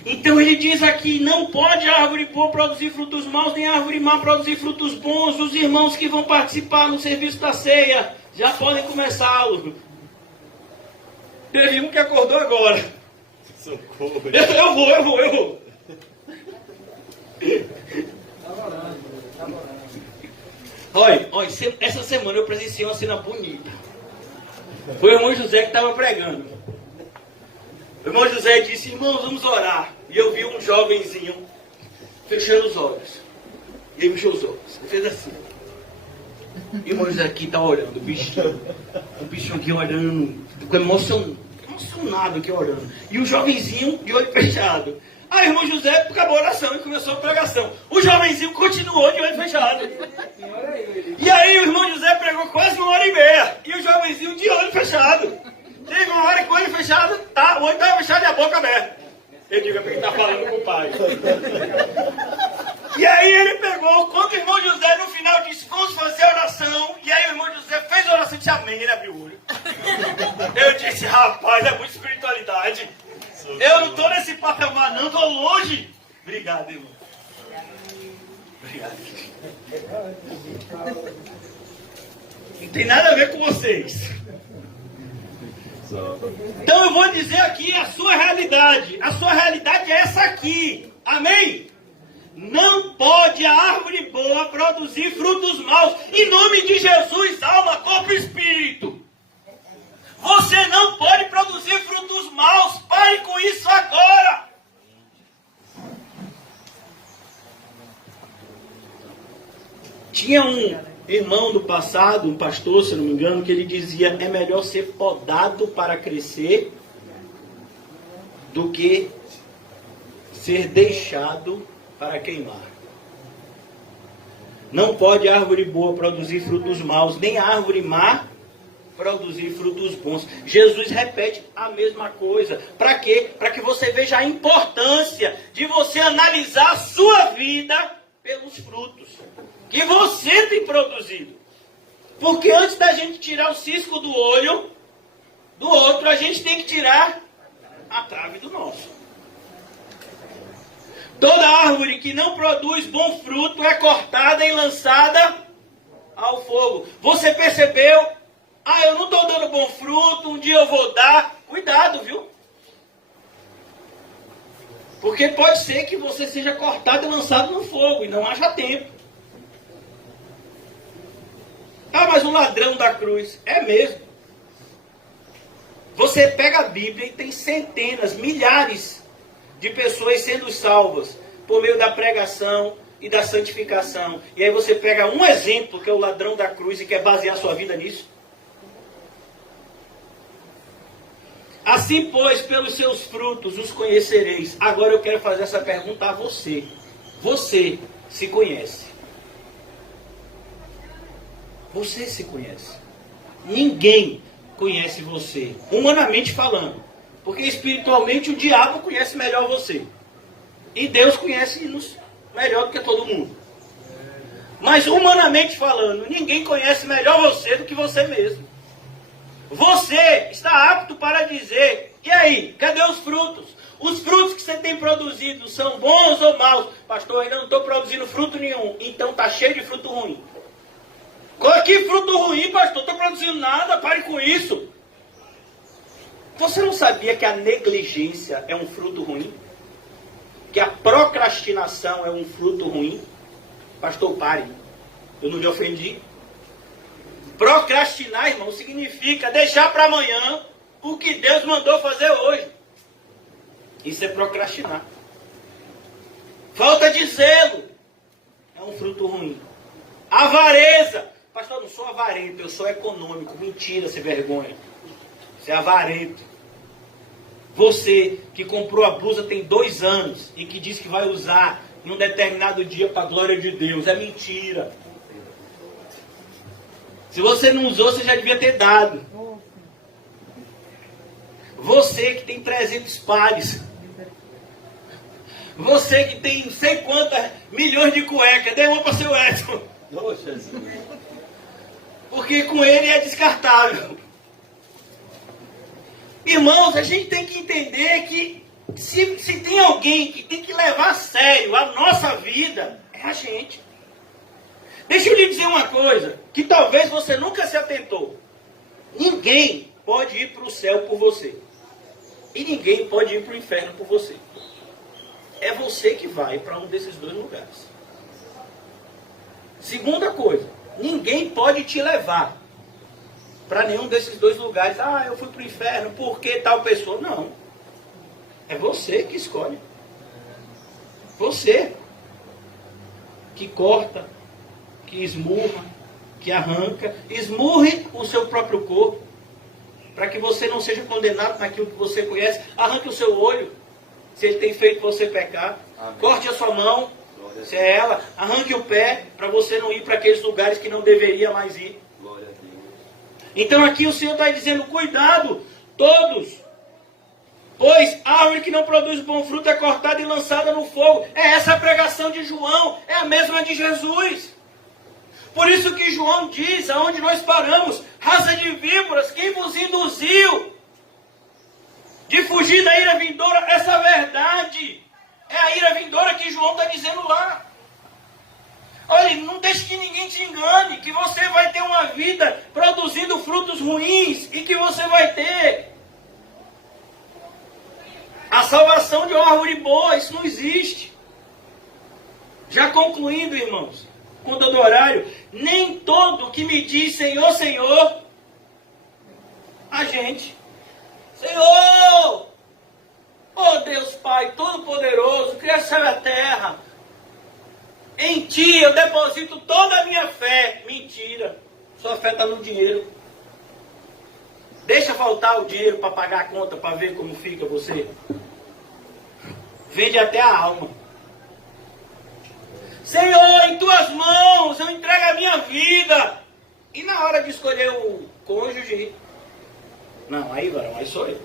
Então ele diz aqui, não pode a árvore boa produzir frutos maus, nem a árvore má produzir frutos bons. Os irmãos que vão participar no serviço da ceia já podem começá-lo. Teve um que acordou agora. Socorro. Eu vou. Olha, essa semana eu presenciei uma cena bonita. Foi o irmão José que estava pregando. O irmão José disse, irmãos, vamos orar. E eu vi um jovenzinho fechando os olhos. E ele fechou os olhos. Ele fez assim. E o irmão José aqui está orando, o bichinho aqui orando, ficou emocionado aqui orando. E o jovenzinho de olho fechado. Aí o irmão José acabou a oração e começou a pregação. O jovenzinho continuou de olho fechado. E aí o irmão José pregou quase 1h30. E o jovenzinho de olho fechado. Teve uma hora com o olho fechado, tá? O olho estava fechado e a boca aberta. Eu digo, é porque está falando com o pai. E aí ele pegou, quando o irmão José no final disse, vamos fazer a oração. E aí o irmão José fez a oração e disse amém, ele abriu o olho. Eu disse, rapaz, é muita espiritualidade. Eu não estou nesse patamar não, estou longe. Obrigado, irmão. Obrigado. Não tem nada a ver com vocês. Então eu vou dizer aqui a sua realidade. A sua realidade é essa aqui. Amém? Não pode a árvore boa produzir frutos maus. Em nome de Jesus, alma, corpo e espírito. Você não pode produzir frutos maus. Pare com isso agora. Tinha um irmão do passado, um pastor, se não me engano, que ele dizia, é melhor ser podado para crescer do que ser deixado para queimar. Não pode a árvore boa produzir frutos maus, nem a árvore má produzir frutos bons. Jesus repete a mesma coisa. Para quê? Para que você veja a importância de você analisar a sua vida pelos frutos que você tem produzido. Porque antes da gente tirar o cisco do olho do outro, a gente tem que tirar a trave do nosso. Toda árvore que não produz bom fruto é cortada e lançada ao fogo. Você percebeu? Eu não estou dando bom fruto, um dia eu vou dar. Cuidado, viu? Porque pode ser que você seja cortado e lançado no fogo e não haja tempo. Mas o ladrão da cruz, é mesmo. Você pega a Bíblia e tem centenas, milhares de pessoas sendo salvas por meio da pregação e da santificação. E aí você pega um exemplo, que é o ladrão da cruz, e quer basear sua vida nisso. Assim, pois, pelos seus frutos os conhecereis. Agora eu quero fazer essa pergunta a você. Você se conhece? Você se conhece? Ninguém conhece você, humanamente falando. Porque espiritualmente o diabo conhece melhor você. E Deus conhece-nos melhor do que todo mundo. Mas humanamente falando, ninguém conhece melhor você do que você mesmo. Você está apto para dizer, e aí, cadê os frutos? Os frutos que você tem produzido são bons ou maus? Pastor, ainda não estou produzindo fruto nenhum. Então está cheio de fruto ruim. Que fruto ruim, pastor? Não estou produzindo nada, pare com isso. Você não sabia que a negligência é um fruto ruim? Que a procrastinação é um fruto ruim? Pastor, pare. Eu não lhe ofendi. Procrastinar, irmão, significa deixar para amanhã o que Deus mandou fazer hoje. Isso é procrastinar. Falta de zelo é um fruto ruim. Avareza. Pastor, eu não sou avarento, eu sou econômico. Mentira, sem vergonha. Você é avarento. Você que comprou a blusa tem 2 anos e que diz que vai usar em um determinado dia para a glória de Deus. É mentira. Se você não usou, você já devia ter dado. Você que tem 300 pares. Você que tem não sei quantas milhões de cuecas. Dê uma para seu Edson. Porque com ele é descartável. Irmãos, a gente tem que entender que se tem alguém que tem que levar a sério a nossa vida, é a gente. Deixa eu lhe dizer uma coisa, que talvez você nunca se atentou. Ninguém pode ir para o céu por você. E ninguém pode ir para o inferno por você. É você que vai para um desses 2 lugares. Segunda coisa, ninguém pode te levar para nenhum desses 2 lugares. Ah, eu fui para o inferno porque tal pessoa. Não. É você que escolhe. Você que corta, que esmurra, que arranca. Esmurre o seu próprio corpo, para que você não seja condenado naquilo que você conhece. Arranque o seu olho, se ele tem feito você pecar. Amém. Corte a sua mão, se é ela. Arranque o pé, para você não ir para aqueles lugares que não deveria mais ir. Glória a Deus. Então aqui o Senhor está dizendo, cuidado, todos. Pois a árvore que não produz bom fruto é cortada e lançada no fogo. É essa a pregação de João, é a mesma de Jesus. Por isso que João diz, aonde nós paramos, raça de víboras, quem vos induziu de fugir da ira vindoura? Essa verdade é a ira vindoura que João está dizendo lá. Olha, não deixe que ninguém te engane, que você vai ter uma vida produzindo frutos ruins e que você vai ter a salvação de uma árvore boa. Isso não existe. Já concluindo, irmãos, com todo horário, nem todo que me diz Senhor, Senhor, a gente, Senhor, oh Deus Pai Todo-Poderoso, Criador da terra, em Ti eu deposito toda a minha fé. Mentira, sua fé está no dinheiro. Deixa faltar o dinheiro para pagar a conta, para ver como fica você. Vende até a alma. Senhor, em Tuas mãos eu entrego a minha vida. E na hora de escolher o cônjuge, não, aí varão, aí sou eu.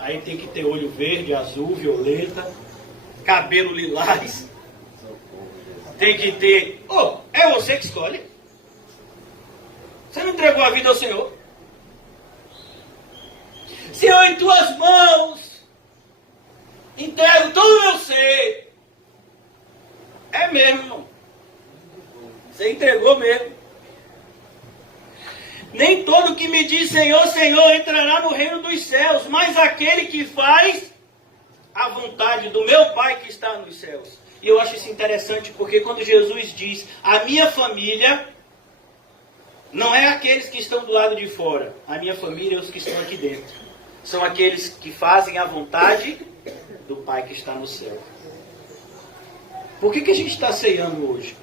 Aí tem que ter olho verde, azul, violeta, cabelo lilás. Tem que ter... Oh, é você que escolhe. Você não entregou a vida ao Senhor? Senhor, em Tuas mãos entrego todo o meu ser. É mesmo, irmão. Você entregou mesmo. Nem todo que me diz Senhor, Senhor entrará no reino dos céus, mas aquele que faz a vontade do meu Pai que está nos céus. E eu acho isso interessante porque quando Jesus diz a minha família, não é aqueles que estão do lado de fora. A minha família é os que estão aqui dentro. São aqueles que fazem a vontade do Pai que está no céu. Por que a gente está ceando hoje?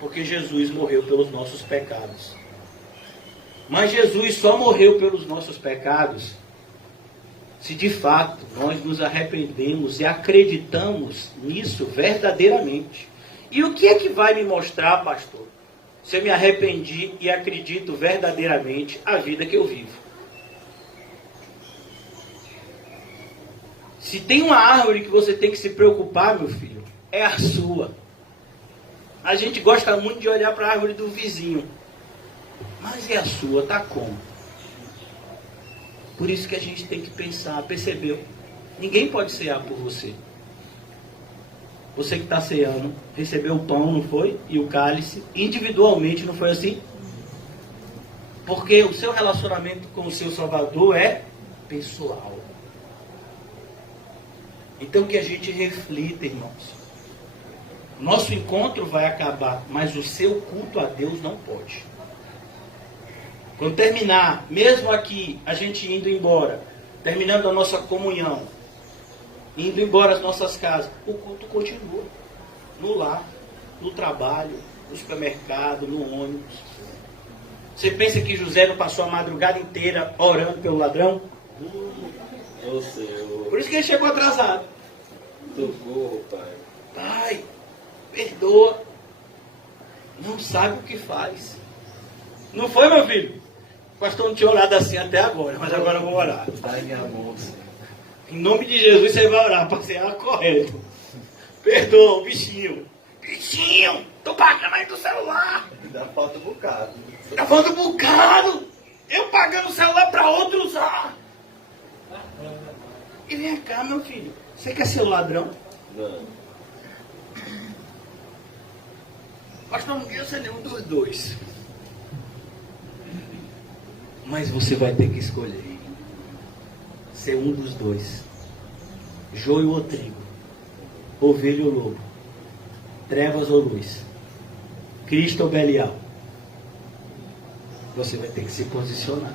Porque Jesus morreu pelos nossos pecados. Mas Jesus só morreu pelos nossos pecados se de fato nós nos arrependemos e acreditamos nisso verdadeiramente. E o que é que vai me mostrar, pastor, se eu me arrependi e acredito verdadeiramente a vida que eu vivo? Se tem uma árvore que você tem que se preocupar, meu filho, é a sua. A gente gosta muito de olhar para a árvore do vizinho. Mas e a sua? Está como? Por isso que a gente tem que pensar, percebeu? Ninguém pode cear por você. Você que está ceando, recebeu o pão, não foi? E o cálice, individualmente, não foi assim? Porque o seu relacionamento com o seu Salvador é pessoal. Então que a gente reflita, irmãos. Nosso encontro vai acabar, mas o seu culto a Deus não pode. Quando terminar, mesmo aqui, a gente indo embora, terminando a nossa comunhão, indo embora às nossas casas, o culto continua. No lar, no trabalho, no supermercado, no ônibus. Você pensa que José não passou a madrugada inteira orando pelo ladrão? Ô Senhor. Por isso que ele chegou atrasado. Socorro, Pai. Pai, perdoa. Não sabe o que faz. Não foi, meu filho? O pastor não tinha orado assim até agora, mas agora eu vou orar. Dá em minha mão, Senhor. Em nome de Jesus você vai orar para ser correto. Perdoa o bichinho. Bichinho, tô pagando aí do celular. Dá falta um bocado. Tá falando um bocado. Eu pagando o celular para outro usar. E vem cá, meu filho. Você quer ser o ladrão? Não. Pastor, não quero ser nenhum dos dois. Mas você vai ter que escolher ser um dos dois. Joio ou trigo, ovelha ou lobo, trevas ou luz, Cristo ou Belial. Você vai ter que se posicionar.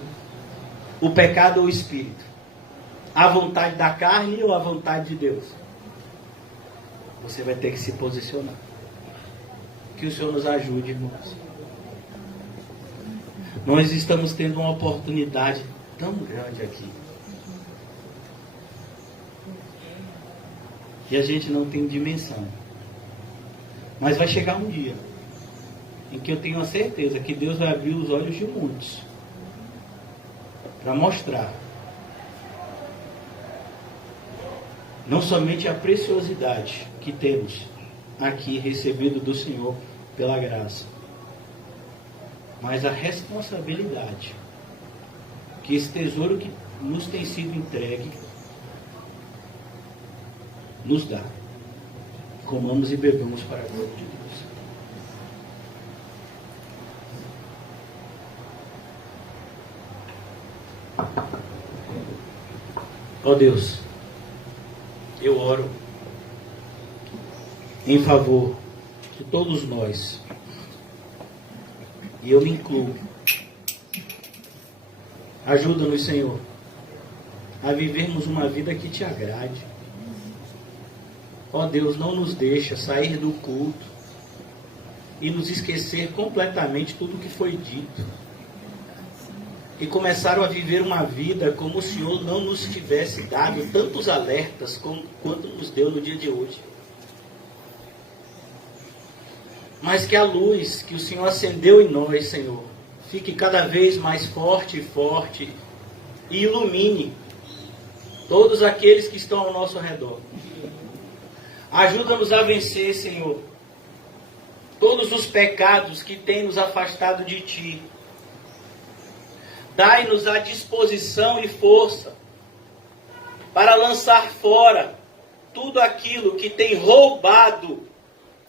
O pecado ou o espírito, a vontade da carne ou a vontade de Deus. Você vai ter que se posicionar. Que o Senhor nos ajude, irmãos. Nós estamos tendo uma oportunidade tão grande aqui. E a gente não tem dimensão. Mas vai chegar um dia em que eu tenho a certeza que Deus vai abrir os olhos de muitos para mostrar não somente a preciosidade que temos aqui recebido do Senhor pela graça, mas a responsabilidade que esse tesouro que nos tem sido entregue nos dá. Comamos e bebamos para a glória de Deus. Ó Deus, eu oro em favor de todos nós, e eu me incluo. Ajuda-nos, Senhor, a vivermos uma vida que te agrade. Ó Deus, não nos deixa sair do culto e nos esquecer completamente tudo o que foi dito. E começaram a viver uma vida como o Senhor não nos tivesse dado tantos alertas quanto nos deu no dia de hoje. Mas que a luz que o Senhor acendeu em nós, Senhor, fique cada vez mais forte e forte e ilumine todos aqueles que estão ao nosso redor. Ajuda-nos a vencer, Senhor, todos os pecados que têm nos afastado de Ti. Dai-nos a disposição e força para lançar fora tudo aquilo que tem roubado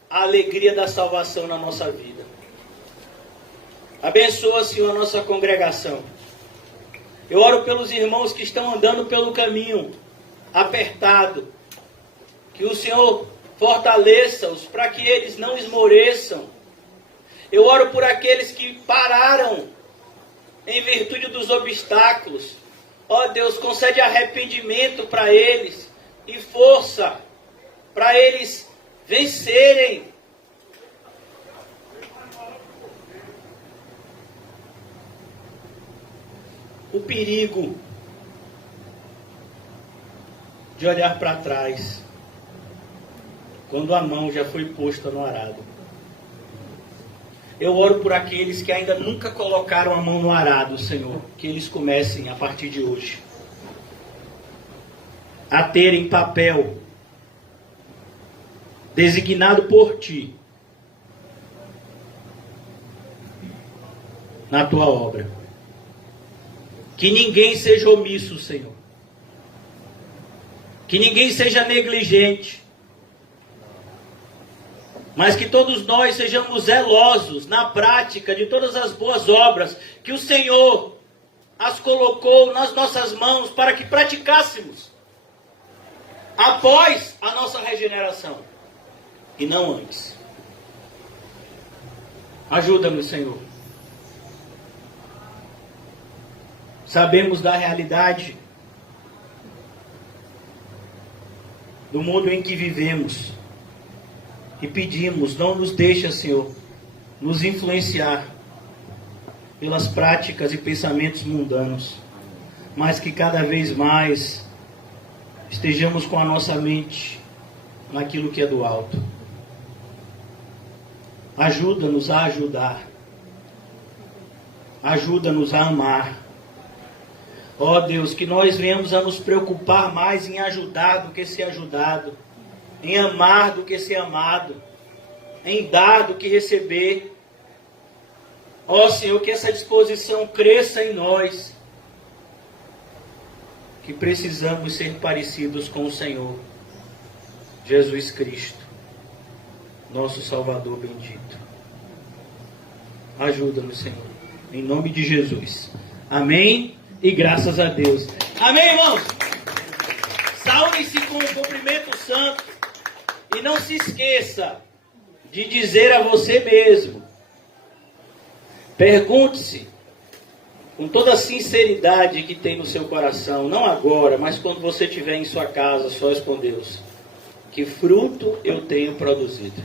a alegria da salvação na nossa vida. Abençoa, Senhor, a nossa congregação. Eu oro pelos irmãos que estão andando pelo caminho apertado. Que o Senhor fortaleça-os para que eles não esmoreçam. Eu oro por aqueles que pararam em virtude dos obstáculos. Ó Deus, concede arrependimento para eles e força para eles vencerem. o perigo de olhar para trás quando a mão já foi posta no arado. Eu oro por aqueles que ainda nunca colocaram a mão no arado, Senhor, que eles comecem a partir de hoje a terem papel designado por Ti na Tua obra. Que ninguém seja omisso, Senhor. Que ninguém seja negligente. Mas que todos nós sejamos zelosos na prática de todas as boas obras que o Senhor as colocou nas nossas mãos para que praticássemos após a nossa regeneração e não antes. Ajuda-nos, Senhor. Sabemos da realidade do mundo em que vivemos e pedimos, não nos deixa, Senhor, nos influenciar pelas práticas e pensamentos mundanos, mas que cada vez mais estejamos com a nossa mente naquilo que é do alto. Ajuda-nos a ajudar. Ajuda-nos a amar. Ó Deus, que nós venhamos a nos preocupar mais em ajudar do que ser ajudado, em amar do que ser amado, em dar do que receber. Ó Senhor, que essa disposição cresça em nós, que precisamos ser parecidos com o Senhor Jesus Cristo, nosso Salvador bendito. Ajuda-nos, Senhor, em nome de Jesus. Amém e graças a Deus. Amém, irmãos? Saúde-se com um cumprimento santo e não se esqueça de dizer a você mesmo. Pergunte-se com toda a sinceridade que tem no seu coração, não agora, mas quando você estiver em sua casa, sós com Deus. Que fruto eu tenho produzido?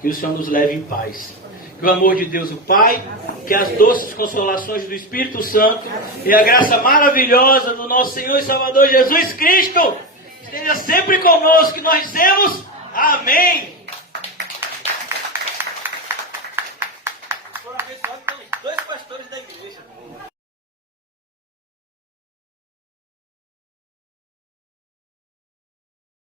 Que o Senhor nos leve em paz. Que o amor de Deus o Pai, que as doces consolações do Espírito Santo e a graça maravilhosa do nosso Senhor e Salvador Jesus Cristo esteja sempre conosco, que nós dizemos amém. Foram abençoados pelos dois pastores da igreja.